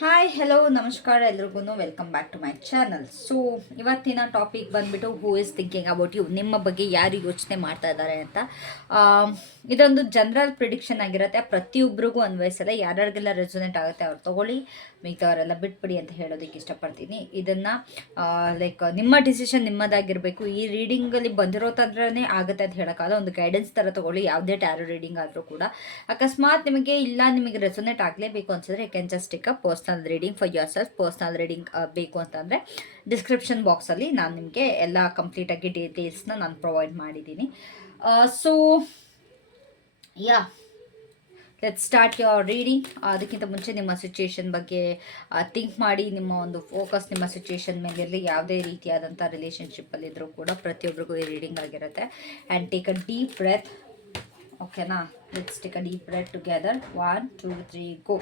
Hi hello ನಮಸ್ಕಾರ ಎಲ್ರಿಗೂ welcome back to my channel. So ಇವತ್ತಿನ ಟಾಪಿಕ್ ಬಂದ್ಬಿಟ್ಟು who is thinking about you, ನಿಮ್ಮ ಬಗ್ಗೆ ಯಾರು ಯೋಚನೆ ಮಾಡ್ತಾ ಇದ್ದಾರೆ ಅಂತ. ಇದೊಂದು ಜನರಲ್ ಪ್ರಿಡಿಕ್ಷನ್ ಆಗಿರುತ್ತೆ, ಪ್ರತಿಯೊಬ್ಬರಿಗೂ ಅನ್ವಯಿಸಲ್ಲ. ಯಾರ್ಯಾರಿಗೆಲ್ಲ ರೆಸೊನೇಟ್ ಆಗುತ್ತೆ ಅವ್ರು ತಗೊಳ್ಳಿ, ಮಿಗದವರೆಲ್ಲ ಬಿಟ್ಬಿಡಿ ಅಂತ ಹೇಳೋದಕ್ಕೆ ಇಷ್ಟಪಡ್ತೀನಿ. ಇದನ್ನು ಲೈಕ್ ನಿಮ್ಮ ಡಿಸಿಷನ್ ನಿಮ್ಮದಾಗಿರಬೇಕು. ಈ ರೀಡಿಂಗಲ್ಲಿ ಬಂದಿರೋ ಥರನೇ ಆಗುತ್ತೆ ಅಂತ ಹೇಳೋಕ್ಕಾಗಲ್ಲ, ಒಂದು ಗೈಡೆನ್ಸ್ ಥರ ತಗೊಳ್ಳಿ. ಯಾವುದೇ ಟ್ಯಾರೋ ರೀಡಿಂಗ್ ಆದರೂ ಕೂಡ ಅಕಸ್ಮಾತ್ ನಿಮಗೆ ರೆಸೊನೇಟ್ ಆಗಲೇಬೇಕು ಅನ್ಸಿದ್ರೆ you can just take a personal reading for yourself. Personal reading ಬೇಕು ಅಂತಂದರೆ ಡಿಸ್ಕ್ರಿಪ್ಷನ್ ಬಾಕ್ಸಲ್ಲಿ ನಾನು ನಿಮಗೆ ಎಲ್ಲ ಕಂಪ್ಲೀಟಾಗಿ ಡೀಟೇಲ್ಸ್ನ ನಾನು ಪ್ರೊವೈಡ್ ಮಾಡಿದ್ದೀನಿ. So yeah, let start your reading. ಅದಕ್ಕಿಂತ ಮುಂಚೆ ನಿಮ್ಮ ಸಿಚುಯೇಷನ್ ಬಗ್ಗೆ ಥಿಂಕ್ ಮಾಡಿ. ನಿಮ್ಮ ಒಂದು ಫೋಕಸ್ ನಿಮ್ಮ ಸಿಚುಯೇಷನ್ ಮೇಲೆ ಇರಲಿ. ಯಾವುದೇ ರೀತಿಯಾದಂಥ ರಿಲೇಷನ್ಶಿಪ್ಪಲ್ಲಿದ್ದರೂ ಕೂಡ ಪ್ರತಿಯೊಬ್ಬರಿಗೂ ಈ ರೀಡಿಂಗ್ ಆಗಿರುತ್ತೆ. And take a deep breath. ಓಕೆನಾ, let's take a deep breath together. 1 2 3 go.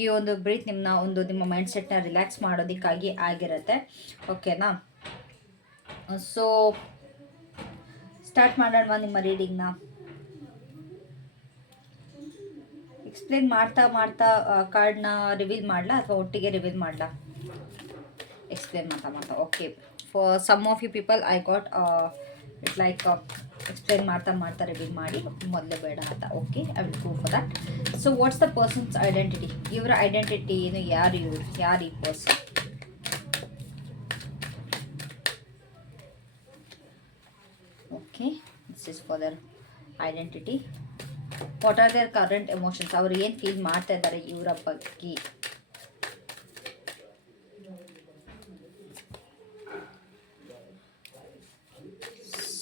ಈ ಒಂದು ಬ್ರೀತ್ ನಿಮ್ಮ ಮೈಂಡ್ ಸೆಟ್ನ ರಿಲ್ಯಾಕ್ಸ್ ಮಾಡೋದಕ್ಕಾಗಿ ಆಗಿರುತ್ತೆ. ಓಕೆನಾ, ಸೊ ಸ್ಟಾರ್ಟ್ ಮಾಡೋಣ ನಿಮ್ಮ ರೀಡಿಂಗ್ನ. ಎಕ್ಸ್ಪ್ಲೇನ್ ಮಾಡ್ತಾ ಮಾಡ್ತಾ ಕಾರ್ಡ್ನ ರಿವೀಲ್ ಮಾಡಲಾ ಅಥವಾ ಒಟ್ಟಿಗೆ ರಿವೀಲ್ ಮಾಡಲಾ? ಎಕ್ಸ್ಪ್ಲೇನ್ ಮಾಡ್ತಾ okay. For some of you people I got it like explain ಮಾಡ್ತಾ ರಿವೀಲ್ ಮಾಡಿ, ಮೊದಲೇ ಬೇಡ ಅಂತ. Okay, I will go for that. So what's the person's identity? ಇವರ ಐಡೆಂಟಿಟಿ ಏನು? ಯಾರು ಈ person? Okay, this is for their identity. What are their current emotions? ಅವರು ಏನು ಫೀಲ್ ಮಾಡ್ತಾ ಇದ್ದಾರೆ ಇವರ ಬಗ್ಗೆ?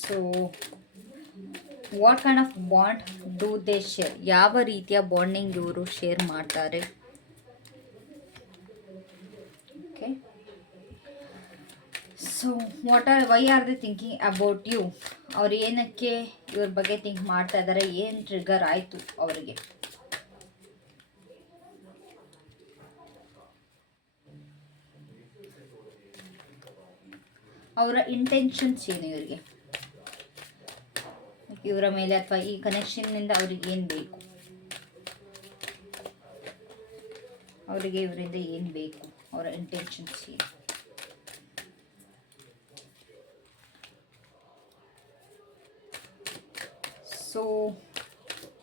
So what kind of bond do they share? ಯಾವ ರೀತಿಯ ಬಾಂಡಿಂಗ್ ಇವರು ಶೇರ್ ಮಾಡ್ತಾರೆ? Okay, so why are they thinking about you? ಅವ್ರು ಏನಕ್ಕೆ ಇವ್ರ ಬಗ್ಗೆ ಥಿಂಕ್ ಮಾಡ್ತಾ ಇದ್ದಾರೆ? ಏನು ಟ್ರಿಗರ್ ಆಯಿತು ಅವರಿಗೆ? ಅವರ ಇಂಟೆನ್ಷನ್ಸ್ ಏನು ಇವರಿಗೆ, ಇವರ ಮೇಲೆ ಅಥವಾ ಈ ಕನೆಕ್ಷನ್ನಿಂದ ಅವ್ರಿಗೆ ಏನು ಬೇಕು? ಅವರಿಗೆ ಇವರಿಂದ ಏನು ಬೇಕು? ಅವರ ಇಂಟೆನ್ಷನ್ಸ್ ಏನು? ಸೊ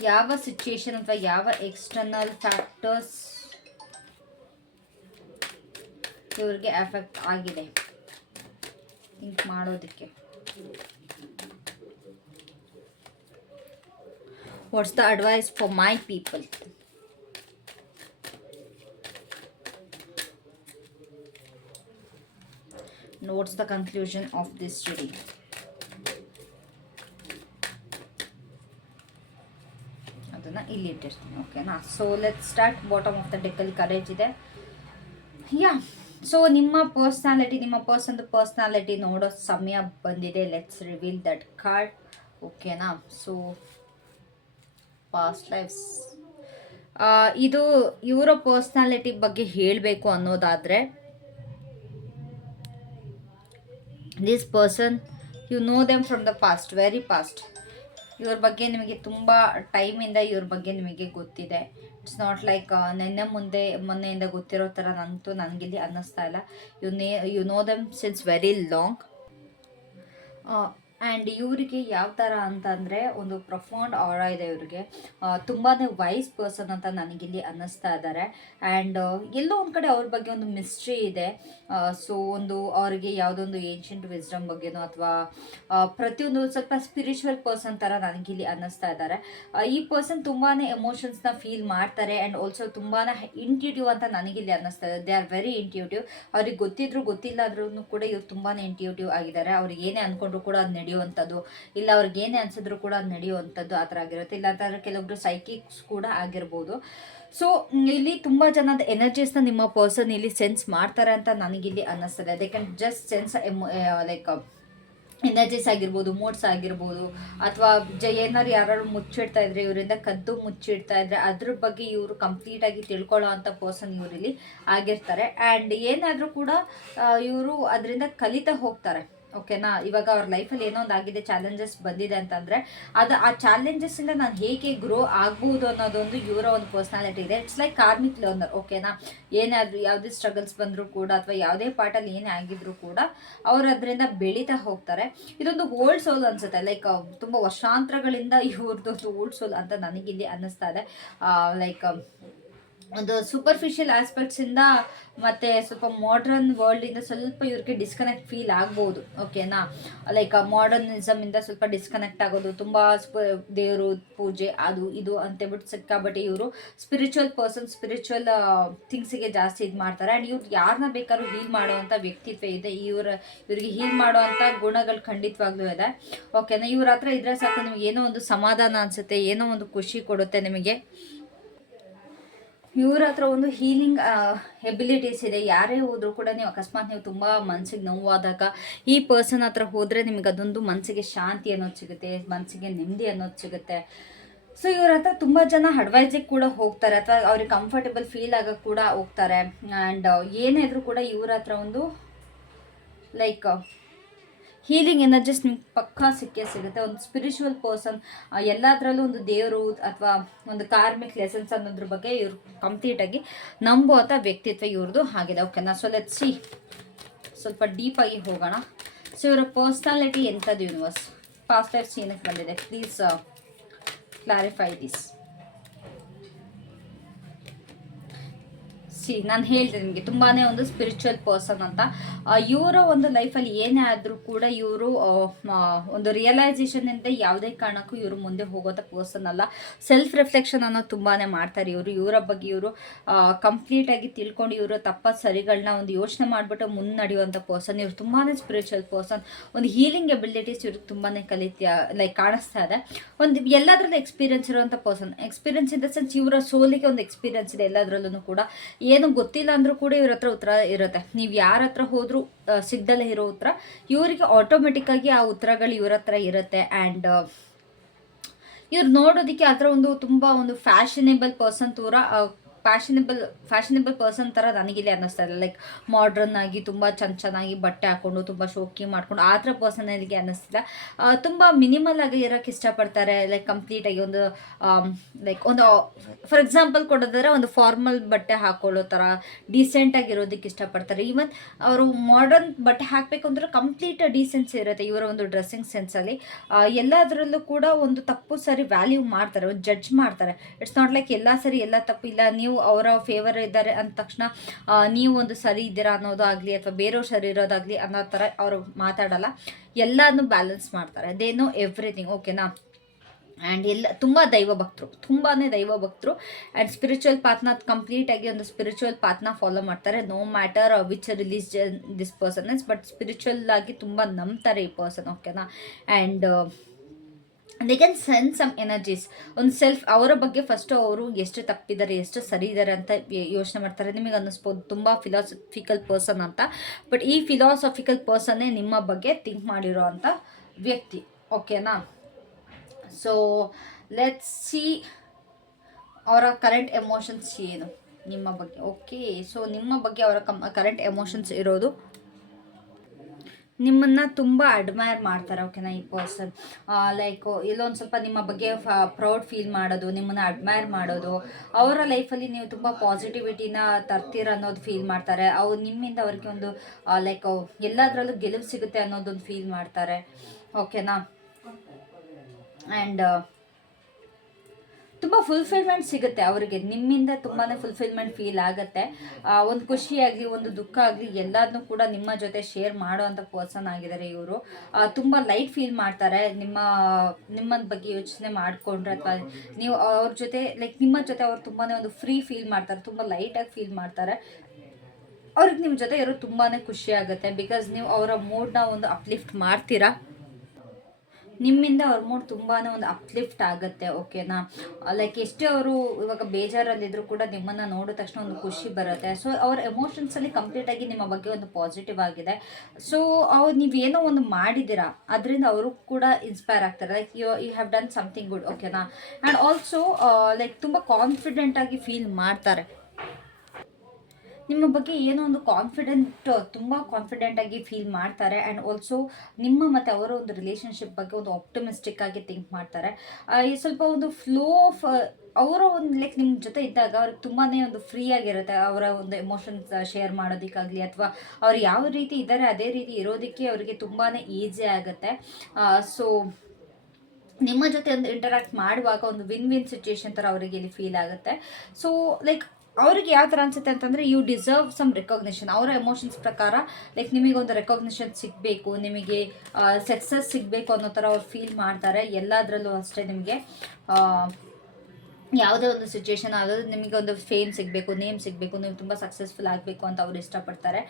ಯಾವ ಸಿಚುಯೇಷನ್ ಅಥವಾ ಯಾವ ಎಕ್ಸ್ಟರ್ನಲ್ ಫ್ಯಾಕ್ಟರ್ಸ್ ಇವ್ರಿಗೆ ಎಫೆಕ್ಟ್ ಆಗಿದೆ ಥಿಂಕ್ ಮಾಡೋದಕ್ಕೆ? What's the advice for my people? What's the conclusion of this reading? ಅದನ್ನು ಇಲ್ಲಿ ಇಟ್ಟಿರ್ತೀನಿ. ಓಕೆನಾ, so let start. Bottom of the ಡೆಕ್ಕಲ್ಲಿ ಕರೇಜ್ ಇದೆ. ಯಾ, ಸೊ ನಿಮ್ಮ ಪರ್ಸ್ನಾಲಿಟಿ ನೋಡೋ ಸಮಯ ಬಂದಿದೆ. Let's reveal that card. ಓಕೆನಾ, ಸೊ ಪಾಸ್ಟ್ ಲೈಫ್ಸ್. ಇದು ಇವರ ಪರ್ಸ್ನಾಲಿಟಿ ಬಗ್ಗೆ ಹೇಳಬೇಕು ಅನ್ನೋದಾದರೆ, this person you know them from the past, very past. ಇವ್ರ ಬಗ್ಗೆ ನಿಮಗೆ ತುಂಬ ಟೈಮಿಂದ ಇವ್ರ ಬಗ್ಗೆ ನಿಮಗೆ ಗೊತ್ತಿದೆ. ಇಟ್ಸ್ ನಾಟ್ ಲೈಕ್ ಮೊನ್ನೆಯಿಂದ ಗೊತ್ತಿರೋ ಥರ ನನಗಿಲ್ಲಿ ಅನ್ನಿಸ್ತಾ ಇಲ್ಲ. You know them since very long. And ಇವರಿಗೆ ಯಾವ ಥರ ಅಂತಂದರೆ, ಒಂದು ಪ್ರೊಫೌಂಡ್ ಆರಾ ಇದೆ ಇವ್ರಿಗೆ. ತುಂಬಾ ವೈಸ್ ಪರ್ಸನ್ ಅಂತ ನನಗಿಲ್ಲಿ ಅನ್ನಿಸ್ತಾ ಇದ್ದಾರೆ. ಆ್ಯಂಡ್ ಎಲ್ಲೋ ಒಂದು ಕಡೆ ಅವ್ರ ಬಗ್ಗೆ ಒಂದು ಮಿಸ್ಟ್ರಿ ಇದೆ. ಸೊ ಅವರಿಗೆ ಯಾವುದೊಂದು ಏನ್ಷಿಯಂಟ್ ವಿಸ್ಡಮ್ ಬಗ್ಗೆನೋ ಅಥವಾ ಪ್ರತಿಯೊಂದು ಸ್ವಲ್ಪ ಸ್ಪಿರಿಚುವಲ್ ಪರ್ಸನ್ ಥರ ನನಗಿಲ್ಲಿ ಅನ್ನಿಸ್ತಾ ಇದ್ದಾರೆ. ಈ ಪರ್ಸನ್ ತುಂಬಾ ಎಮೋಷನ್ಸ್ನ ಫೀಲ್ ಮಾಡ್ತಾರೆ. ಆ್ಯಂಡ್ ಆಲ್ಸೋ ತುಂಬಾ ಇಂಟ್ಯೂಟಿವ್ ಅಂತ ನನಗಿಲ್ಲಿ ಅನ್ನಿಸ್ತಾ ಇದೆ. They are very intuitive. ಅವ್ರಿಗೆ ಗೊತ್ತಿಲ್ಲ ಆದ್ರೂ ಕೂಡ ಇವ್ರು ತುಂಬಾ ಇಂಟ್ಯೂಟಿವ್ ಆಗಿದ್ದಾರೆ. ಅವ್ರಿಗೆ ಏನೇ ಅಂದ್ಕೊಂಡ್ರು ಕೂಡ ಅದು ನಡೆಯುವಂಥದ್ದು, ಇಲ್ಲ ಅವ್ರಿಗೆ ಏನೇ ಅನ್ಸಿದ್ರು ಕೂಡ ಅದು ನಡೆಯುವಂಥದ್ದು ಆ ಥರ ಆಗಿರುತ್ತೆ. ಇಲ್ಲ ಅಂತಂದರೆ ಕೆಲವೊಬ್ರು ಸೈಕಿಕ್ಸ್ ಕೂಡ ಆಗಿರ್ಬೋದು. ಸೊ ಇಲ್ಲಿ ತುಂಬ ಜನದ ಎನರ್ಜೀಸ್ನ ನಿಮ್ಮ ಪರ್ಸನ್ ಇಲ್ಲಿ ಸೆನ್ಸ್ ಮಾಡ್ತಾರೆ ಅಂತ ನನಗಿಲ್ಲಿ ಅನ್ನಿಸ್ತದೆ. They can just sense like energies ಆಗಿರ್ಬೋದು, ಮೂಡ್ಸ್ ಆಗಿರ್ಬೋದು, ಅಥವಾ ಏನಾದ್ರು ಯಾರು ಮುಚ್ಚಿಡ್ತಾ ಇದ್ರೆ, ಇವರಿಂದ ಕದ್ದು ಮುಚ್ಚಿಡ್ತಾ ಇದ್ರೆ ಅದ್ರ ಬಗ್ಗೆ ಇವರು ಕಂಪ್ಲೀಟಾಗಿ ತಿಳ್ಕೊಳ್ಳೋ ಅಂಥ ಪರ್ಸನ್ ಇವರಿಲ್ಲಿ ಆಗಿರ್ತಾರೆ. ಆ್ಯಂಡ್ ಏನಾದರೂ ಕೂಡ ಇವರು ಅದರಿಂದ ಕಲಿತಾ ಹೋಗ್ತಾರೆ. ಓಕೆನಾ. ಇವಾಗ ಅವ್ರ ಲೈಫಲ್ಲಿ ಏನೋ ಒಂದು ಆಗಿದೆ, ಚಾಲೆಂಜಸ್ ಬಂದಿದೆ ಅಂತಂದರೆ ಆ ಚಾಲೆಂಜಸ್ಸಿಂದ ನಾನು ಹೇಗೆ ಗ್ರೋ ಆಗ್ಬೋದು ಅನ್ನೋದೊಂದು ಇವರ ಒಂದು ಪರ್ಸ್ನಾಲಿಟಿ ಇದೆ. ಇಟ್ಸ್ ಲೈಕ್ ಕಾರ್ಮಿಕ್ ಲರ್ನರ್, ಓಕೆನಾ. ಏನಾದರೂ ಯಾವುದೇ ಸ್ಟ್ರಗಲ್ಸ್ ಬಂದರೂ ಕೂಡ ಅಥವಾ ಯಾವುದೇ ಪಾರ್ಟಲ್ಲಿ ಏನೇ ಆಗಿದ್ರು ಕೂಡ ಅವರು ಅದರಿಂದ ಬೆಳೀತಾ ಹೋಗ್ತಾರೆ. ಇದೊಂದು ಓಲ್ಡ್ ಸೋಲ್ ಅನ್ಸುತ್ತೆ, ಲೈಕ್ ತುಂಬ ವರ್ಷಾಂತರಗಳಿಂದ ಇವ್ರದ್ದೊಂದು ಓಲ್ಡ್ ಸೋಲ್ ಅಂತ ನನಗಿಲ್ಲಿ ಅನ್ನಿಸ್ತಾ ಇದೆ. ಲೈಕ್ ಒಂದು ಸೂಪರ್ಫಿಷಿಯಲ್ ಆಸ್ಪೆಕ್ಟ್ಸಿಂದ ಮತ್ತು ಸ್ವಲ್ಪ ಮಾಡ್ರನ್ ವರ್ಲ್ಡಿಂದ ಸ್ವಲ್ಪ ಇವ್ರಿಗೆ ಡಿಸ್ಕನೆಕ್ಟ್ ಫೀಲ್ ಆಗ್ಬೋದು, ಓಕೆನಾ. ಲೈಕ್ ಮಾಡರ್ನಿಸಮಿಂದ ಸ್ವಲ್ಪ ಡಿಸ್ಕನೆಕ್ಟ್ ಆಗೋದು, ತುಂಬ ದೇವರು ಪೂಜೆ ಅದು ಇದು ಅಂತೇಳ್ಬಿಟ್ಟು ಸಿಕ್ಕಾಬಟ್ಟೆ ಇವರು ಸ್ಪಿರಿಚುವಲ್ ಪರ್ಸನ್, ಸ್ಪಿರಿಚುವಲ್ ಥಿಂಗ್ಸಿಗೆ ಜಾಸ್ತಿ ಇದು ಮಾಡ್ತಾರೆ. ಆ್ಯಂಡ್ ಇವ್ರು ಯಾರನ್ನ ಬೇಕಾದ್ರೂ ಹೀಲ್ ಮಾಡುವಂಥ ವ್ಯಕ್ತಿತ್ವ ಇದೆ, ಇವ್ರಿಗೆ ಹೀಲ್ ಮಾಡುವಂಥ ಗುಣಗಳು ಖಂಡಿತವಾಗ್ಲೂ ಇದೆ, ಓಕೆನಾ. ಇವ್ರ ಹತ್ರ ಇದ್ರೆ ಸಾಕು ನಿಮ್ಗೆ ಏನೋ ಒಂದು ಸಮಾಧಾನ ಅನಿಸುತ್ತೆ, ಏನೋ ಒಂದು ಖುಷಿ ಕೊಡುತ್ತೆ ನಿಮಗೆ. ಇವ್ರ ಹತ್ರ ಒಂದು ಹೀಲಿಂಗ್ ಎಬಿಲಿಟೀಸ್ ಇದೆ. ಯಾರೇ ಹೋದರೂ ಕೂಡ ನೀವು ಅಕಸ್ಮಾತ್ ನೀವು ತುಂಬ ಮನಸ್ಸಿಗೆ ನೋವಾದಾಗ ಈ ಪರ್ಸನ್ ಹತ್ರ ಹೋದರೆ ನಿಮಗೆ ಅದೊಂದು ಮನಸ್ಸಿಗೆ ಶಾಂತಿ ಅನ್ನೋದು ಸಿಗುತ್ತೆ, ಮನಸ್ಸಿಗೆ ನೆಮ್ಮದಿ ಅನ್ನೋದು ಸಿಗುತ್ತೆ. ಸೊ ಇವ್ರ ಹತ್ರ ತುಂಬ ಜನ ಅಡ್ವೈಸಿಗೆ ಕೂಡ ಹೋಗ್ತಾರೆ, ಅಥವಾ ಅವ್ರಿಗೆ ಕಂಫರ್ಟೇಬಲ್ ಫೀಲ್ ಆಗೋಕ್ಕೆ ಕೂಡ ಹೋಗ್ತಾರೆ. ಆ್ಯಂಡ್ ಏನೇ ಇದ್ರೂ ಕೂಡ ಇವ್ರ ಹತ್ರ ಒಂದು ಲೈಕ್ ಹೀಲಿಂಗ್ ಎನರ್ಜಿಸ್ ನಿಮ್ಗೆ ಪಕ್ಕಾ ಸಿಗುತ್ತೆ. ಒಂದು ಸ್ಪಿರಿಚುವಲ್ ಪರ್ಸನ್, ಎಲ್ಲದರಲ್ಲೂ ಒಂದು ದೇವರು ಅಥವಾ ಒಂದು ಕಾರ್ಮಿಕ್ ಲೆಸನ್ಸ್ ಅನ್ನೋದ್ರ ಬಗ್ಗೆ ಇವ್ರು ಕಂಪ್ಲೀಟಾಗಿ ನಂಬುವಂಥ ವ್ಯಕ್ತಿತ್ವ ಇವ್ರದ್ದು ಆಗಿದೆ, ಓಕೆನಾ. ಸೊ ಲೆಟ್ಸ್ ಸಿ, ಸ್ವಲ್ಪ ಡೀಪಾಗಿ ಹೋಗೋಣ. ಸೊ ಇವರ ಪರ್ಸ್ನಾಲಿಟಿ ಎಂಥದ್ದು ಯೂನಿವರ್ಸ್, ಪಾಸ್ಟ್ ಲೈಫ್ಸ್ ಏನಕ್ಕೆ ಬಂದಿದೆ, ಪ್ಲೀಸ್ ಕ್ಲಾರಿಫೈ ದಿಸ್. ನಾನು ಹೇಳಿದೆ ನಿಮಗೆ ತುಂಬಾ ಒಂದು ಸ್ಪಿರಿಚುವಲ್ ಪರ್ಸನ್ ಅಂತ. ಇವರ ಒಂದು ಲೈಫಲ್ಲಿ ಏನೇ ಆದರೂ ಕೂಡ ಇವರು ಒಂದು ರಿಯಲೈಸೇಷನಿಂದ ಯಾವುದೇ ಕಾರಣಕ್ಕೂ ಇವರು ಮುಂದೆ ಹೋಗೋಂಥ ಪರ್ಸನ್ ಅಲ್ಲ. ಸೆಲ್ಫ್ ರಿಫ್ಲೆಕ್ಷನ್ ಅನ್ನೋದು ತುಂಬಾ ಮಾಡ್ತಾರೆ ಇವರು. ಇವರ ಬಗ್ಗೆ ಇವರು ಕಂಪ್ಲೀಟಾಗಿ ತಿಳ್ಕೊಂಡು ಇವರ ತಪ್ಪ ಸರಿಗಳನ್ನ ಒಂದು ಯೋಚನೆ ಮಾಡಿಬಿಟ್ಟು ಮುನ್ನಡೆಯುವಂಥ ಪರ್ಸನ್. ಇವರು ತುಂಬಾ ಸ್ಪಿರಿಚುವಲ್ ಪರ್ಸನ್. ಒಂದು ಹೀಲಿಂಗ್ ಎಬಿಲಿಟೀಸ್ ಇವ್ರಿಗೆ ತುಂಬಾ ಲೈಕ್ ಕಾಣಿಸ್ತಾ ಇದೆ. ಒಂದು ಎಲ್ಲದರಲ್ಲೂ ಎಕ್ಸ್ಪೀರಿಯನ್ಸ್ ಇರುವಂಥ person. Experience in the sense ಇವರ ಸೋಲಿಗೆ ಒಂದು ಎಕ್ಸ್ಪೀರಿಯನ್ಸ್ ಇದೆ ಎಲ್ಲದರಲ್ಲೂ ಕೂಡ. ಏನು ಗೊತ್ತಿಲ್ಲ ಅಂದರೂ ಕೂಡ ಇವ್ರ ಹತ್ರ ಉತ್ತರ ಇರುತ್ತೆ. ನೀವು ಯಾರ ಹತ್ರ ಹೋದರೂ ಸಿಗ್ದಲ್ಲೇ ಇರೋ ಉತ್ತರ ಇವರಿಗೆ ಆಟೋಮೆಟಿಕ್ಕಾಗಿ ಆ ಉತ್ತರಗಳು ಇವ್ರ ಹತ್ರ ಇರುತ್ತೆ. ಆ್ಯಂಡ್ ಇವ್ರು ನೋಡೋದಕ್ಕೆ ಆ ಥರ ಒಂದು ತುಂಬ ಒಂದು ಫ್ಯಾಷನೇಬಲ್ ಪರ್ಸನ್ ಫ್ಯಾಷನೇಬಲ್ ಪರ್ಸನ್ ಥರ ನನಗಿಲ್ಲಿ ಅನ್ನಿಸ್ತಾ ಇಲ್ಲ. ಲೈಕ್ ಮಾಡ್ರನ್ ಆಗಿ ತುಂಬ ಚೆನ್ನಾಗಿ ಬಟ್ಟೆ ಹಾಕ್ಕೊಂಡು ತುಂಬ ಶೋಕಿ ಮಾಡ್ಕೊಂಡು ಆ ಥರ ಪರ್ಸನಲ್ಲಿಗೆ ಅನ್ನಿಸ್ತಿಲ್ಲ. ತುಂಬ ಮಿನಿಮಲ್ ಆಗಿ ಇರೋಕ್ಕೆ ಇಷ್ಟಪಡ್ತಾರೆ. ಲೈಕ್ ಕಂಪ್ಲೀಟಾಗಿ ಒಂದು ಲೈಕ್ ಒಂದು ಫಾರ್ ಎಕ್ಸಾಂಪಲ್ ಕೊಡೋದಾದ್ರೆ ಒಂದು ಫಾರ್ಮಲ್ ಬಟ್ಟೆ ಹಾಕ್ಕೊಳ್ಳೋ ಥರ ಡೀಸೆಂಟಾಗಿರೋದಕ್ಕೆ ಇಷ್ಟಪಡ್ತಾರೆ. ಈವನ್ ಅವರು ಮಾಡರ್ನ್ ಬಟ್ಟೆ ಹಾಕಬೇಕು ಅಂದ್ರೆ ಕಂಪ್ಲೀಟ್ ಡೀಸೆನ್ಸಿ ಇರುತ್ತೆ ಇವರ ಒಂದು ಡ್ರೆಸ್ಸಿಂಗ್ ಸೆನ್ಸಲ್ಲಿ. ಎಲ್ಲದರಲ್ಲೂ ಕೂಡ ಒಂದು ತಪ್ಪು ಸರಿ ವ್ಯಾಲ್ಯೂ ಮಾಡ್ತಾರೆ, ಒಂದು ಜಡ್ಜ್ ಮಾಡ್ತಾರೆ. ಇಟ್ಸ್ ನಾಟ್ ಲೈಕ್ ಎಲ್ಲ ಸರಿ ಎಲ್ಲ ತಪ್ಪು ಇಲ್ಲ, ನೀವು ಅವರ ಫೇವರ್ ಇದ್ದಾರೆ ಅಂದ ತಕ್ಷಣ ನೀವು ಒಂದು ಸರಿ ಇದ್ದೀರಾ ಅನ್ನೋದು ಆಗಲಿ ಅಥವಾ ಬೇರೆಯವ್ರು ಸರಿ ಇರೋದಾಗಲಿ ಅನ್ನೋ ಥರ ಅವರು ಮಾತಾಡಲ್ಲ. ಎಲ್ಲನೂ ಬ್ಯಾಲೆನ್ಸ್ ಮಾಡ್ತಾರೆ. ದೇ ನೋ ಎವ್ರಿಥಿಂಗ್, ಓಕೆನಾ. ಆ್ಯಂಡ್ ತುಂಬ ತುಂಬಾ ದೈವ ಭಕ್ತರು. ಆ್ಯಂಡ್ ಸ್ಪಿರಿಚುವಲ್ ಪಾತ್ನ ಕಂಪ್ಲೀಟಾಗಿ ಒಂದು ಸ್ಪಿರಿಚುವಲ್ ಪಾತ್ನ ಫಾಲೋ ಮಾಡ್ತಾರೆ. No matter which religion this person is, but spiritual ಆಗಿ ತುಂಬ ನಂಬ್ತಾರೆ ಈ ಪರ್ಸನ್, ಓಕೆನಾ. And they can sense some energies. ಒಂದು ಸೆಲ್ಫ್ ಅವರ ಬಗ್ಗೆ ಫಸ್ಟು ಅವರು ಎಷ್ಟು ತಪ್ಪಿದ್ದಾರೆ ಎಷ್ಟು ಸರಿ ಇದ್ದಾರೆ ಅಂತ ಯೋಚನೆ ಮಾಡ್ತಾರೆ. ನಿಮಗೆ ಅನ್ನಿಸ್ಬೋದು ತುಂಬ ಫಿಲಾಸಫಿಕಲ್ ಪರ್ಸನ್ ಅಂತ, ಬಟ್ ಈ ಫಿಲಾಸಫಿಕಲ್ ಪರ್ಸನ್ನೇ ನಿಮ್ಮ ಬಗ್ಗೆ ಥಿಂಕ್ ಮಾಡಿರೋ ಅಂಥ ವ್ಯಕ್ತಿ, ಓಕೆನಾ. ಸೊ ಲೆಟ್ಸ್ ಸಿ ಅವರ ಕರೆಂಟ್ ಎಮೋಷನ್ಸ್ ಏನು ನಿಮ್ಮ ಬಗ್ಗೆ. ಓಕೆ, ಸೊ ನಿಮ್ಮ ಬಗ್ಗೆ ಅವರ ಕರೆಂಟ್ ಎಮೋಷನ್ಸ್ ಇರೋದು ನಿಮ್ಮನ್ನು ತುಂಬ ಅಡ್ಮೈರ್ ಮಾಡ್ತಾರೆ, ಓಕೆನಾ. ಈ ಪರ್ಸನ್ ಲೈಕ್ ಇಲ್ಲೊಂದು ಸ್ವಲ್ಪ ನಿಮ್ಮ ಬಗ್ಗೆ ಪ್ರೌಡ್ ಫೀಲ್ ಮಾಡೋದು, ನಿಮ್ಮನ್ನು ಅಡ್ಮೈರ್ ಮಾಡೋದು. ಅವರ ಲೈಫಲ್ಲಿ ನೀವು ತುಂಬ ಪಾಸಿಟಿವಿಟಿನ ತರ್ತೀರ ಅನ್ನೋದು ಫೀಲ್ ಮಾಡ್ತಾರೆ. ಅವ್ರು ನಿಮ್ಮಿಂದ ಅವ್ರಿಗೆ ಒಂದು ಲೈಕ್ ಎಲ್ಲದರಲ್ಲೂ ಗೆಲುವು ಸಿಗುತ್ತೆ ಅನ್ನೋದೊಂದು ಫೀಲ್ ಮಾಡ್ತಾರೆ, ಓಕೆನಾ. ಆ್ಯಂಡ್ ತುಂಬ ಫುಲ್ಫಿಲ್ಮೆಂಟ್ ಸಿಗುತ್ತೆ ಅವರಿಗೆ ನಿಮ್ಮಿಂದ. ತುಂಬಾ ಫುಲ್ಫಿಲ್ಮೆಂಟ್ ಫೀಲ್ ಆಗುತ್ತೆ. ಒಂದು ಖುಷಿಯಾಗಲಿ ಒಂದು ದುಃಖ ಆಗಲಿ ಎಲ್ಲದನ್ನೂ ಕೂಡ ನಿಮ್ಮ ಜೊತೆ ಶೇರ್ ಮಾಡೋವಂಥ ಪರ್ಸನ್ ಆಗಿದ್ದಾರೆ ಇವರು. ತುಂಬ ಲೈಟ್ ಫೀಲ್ ಮಾಡ್ತಾರೆ ನಿಮ್ಮ ಬಗ್ಗೆ ಯೋಚನೆ ಮಾಡಿಕೊಂಡ್ರೆ, ಅಥವಾ ನೀವು ಅವ್ರ ಜೊತೆ ಲೈಕ್ ನಿಮ್ಮ ಜೊತೆ ಅವ್ರು ತುಂಬಾ ಒಂದು ಫ್ರೀ ಫೀಲ್ ಮಾಡ್ತಾರೆ, ತುಂಬ ಲೈಟಾಗಿ ಫೀಲ್ ಮಾಡ್ತಾರೆ. ಅವ್ರಿಗೆ ನಿಮ್ಮ ಜೊತೆ ಇರೋದು ತುಂಬಾ ಖುಷಿ ಆಗುತ್ತೆ. ಬಿಕಾಸ್ ನೀವು ಅವರ ಮೂಡ್ನ ಒಂದು ಅಪ್ಲಿಫ್ಟ್ ಮಾಡ್ತೀರಾ. ನಿಮ್ಮಿಂದ ಅವ್ರ ಮೂಡ್ ತುಂಬಾ ಒಂದು ಅಪ್ಲಿಫ್ಟ್ ಆಗುತ್ತೆ, ಓಕೆನಾ. ಲೈಕ್ ಎಷ್ಟೇ ಅವರು ಇವಾಗ ಬೇಜಾರಲ್ಲಿದ್ದರೂ ಕೂಡ ನಿಮ್ಮನ್ನು ನೋಡಿದ ತಕ್ಷಣ ಒಂದು ಖುಷಿ ಬರುತ್ತೆ. ಸೊ ಅವ್ರ ಎಮೋಷನ್ಸಲ್ಲಿ ಕಂಪ್ಲೀಟಾಗಿ ನಿಮ್ಮ ಬಗ್ಗೆ ಒಂದು ಪಾಸಿಟಿವ್ ಆಗಿದೆ. ಸೊ ಅವ್ರು ನೀವೇನೋ ಒಂದು ಮಾಡಿದ್ದೀರಾ ಅದರಿಂದ ಅವರು ಕೂಡ ಇನ್ಸ್ಪೈರ್ ಆಗ್ತಾರೆ. Like you have done something good, ಓಕೆನಾ. ಆ್ಯಂಡ್ ಆಲ್ಸೋ ಲೈಕ್ ತುಂಬ ಕಾನ್ಫಿಡೆಂಟಾಗಿ ಫೀಲ್ ಮಾಡ್ತಾರೆ. ನಿಮ್ಮ ಬಗ್ಗೆ ಏನೋ ಒಂದು ತುಂಬ ಕಾನ್ಫಿಡೆಂಟಾಗಿ ಫೀಲ್ ಮಾಡ್ತಾರೆ. ಆ್ಯಂಡ್ ಆಲ್ಸೋ ನಿಮ್ಮ ಮತ್ತು ಅವರ ಒಂದು ರಿಲೇಷನ್ಶಿಪ್ ಬಗ್ಗೆ ಒಂದು ಆಪ್ಟಮಿಸ್ಟಿಕ್ ಆಗಿ ಥಿಂಕ್ ಮಾಡ್ತಾರೆ. ಈ ಸ್ವಲ್ಪ ಒಂದು ಫ್ಲೋ ಆಫ್ ಅವರ ಒಂದು ಲೈಕ್ ನಿಮ್ಮ ಜೊತೆ ಇದ್ದಾಗ ಅವ್ರಿಗೆ ತುಂಬಾ ಒಂದು ಫ್ರೀ ಆಗಿರುತ್ತೆ. ಅವರ ಒಂದು ಎಮೋಷನ್ಸ್ ಶೇರ್ ಮಾಡೋದಕ್ಕಾಗಲಿ ಅಥವಾ ಅವ್ರು ಯಾವ ರೀತಿ ಇದ್ದಾರೆ ಅದೇ ರೀತಿ ಇರೋದಕ್ಕೆ ಅವರಿಗೆ ತುಂಬಾ ಈಸಿ ಆಗುತ್ತೆ. ಸೊ ನಿಮ್ಮ ಜೊತೆ ಒಂದು ಇಂಟರಾಕ್ಟ್ ಮಾಡುವಾಗ ಒಂದು ವಿನ್ ವಿನ್ ಸಿಚುಯೇಷನ್ ಥರ ಅವರಿಗೆ ಇಲ್ಲಿ ಫೀಲ್ ಆಗುತ್ತೆ. ಸೊ ಲೈಕ್ ಅವ್ರಿಗೆ ಯಾವ ಥರ ಅನಿಸುತ್ತೆ ಅಂತಂದರೆ ಯು ಡಿಸರ್ವ್ ಸಮ್ ರೆಕಗ್ನಿಷನ್. ಅವರ ಎಮೋಷನ್ಸ್ ಪ್ರಕಾರ ಲೈಕ್ ನಿಮಗೊಂದು ರೆಕಗ್ನಿಷನ್ ಸಿಗಬೇಕು, ನಿಮಗೆ ಸಕ್ಸಸ್ ಸಿಗಬೇಕು ಅನ್ನೋ ಥರ ಅವ್ರು ಫೀಲ್ ಮಾಡ್ತಾರೆ. ಎಲ್ಲದರಲ್ಲೂ ಅಷ್ಟೇ ನಿಮಗೆ ಯಾವುದೇ ಒಂದು ಸಿಚುವೇಶನ್ ಆಗೋದು ನಿಮಗೆ ಒಂದು ಫೇಮ್ ಸಿಗಬೇಕು, ನೇಮ್ ಸಿಗಬೇಕು, ನೀವು ತುಂಬ ಸಕ್ಸಸ್ಫುಲ್ ಆಗಬೇಕು ಅಂತ ಅವ್ರು ಇಷ್ಟಪಡ್ತಾರೆ.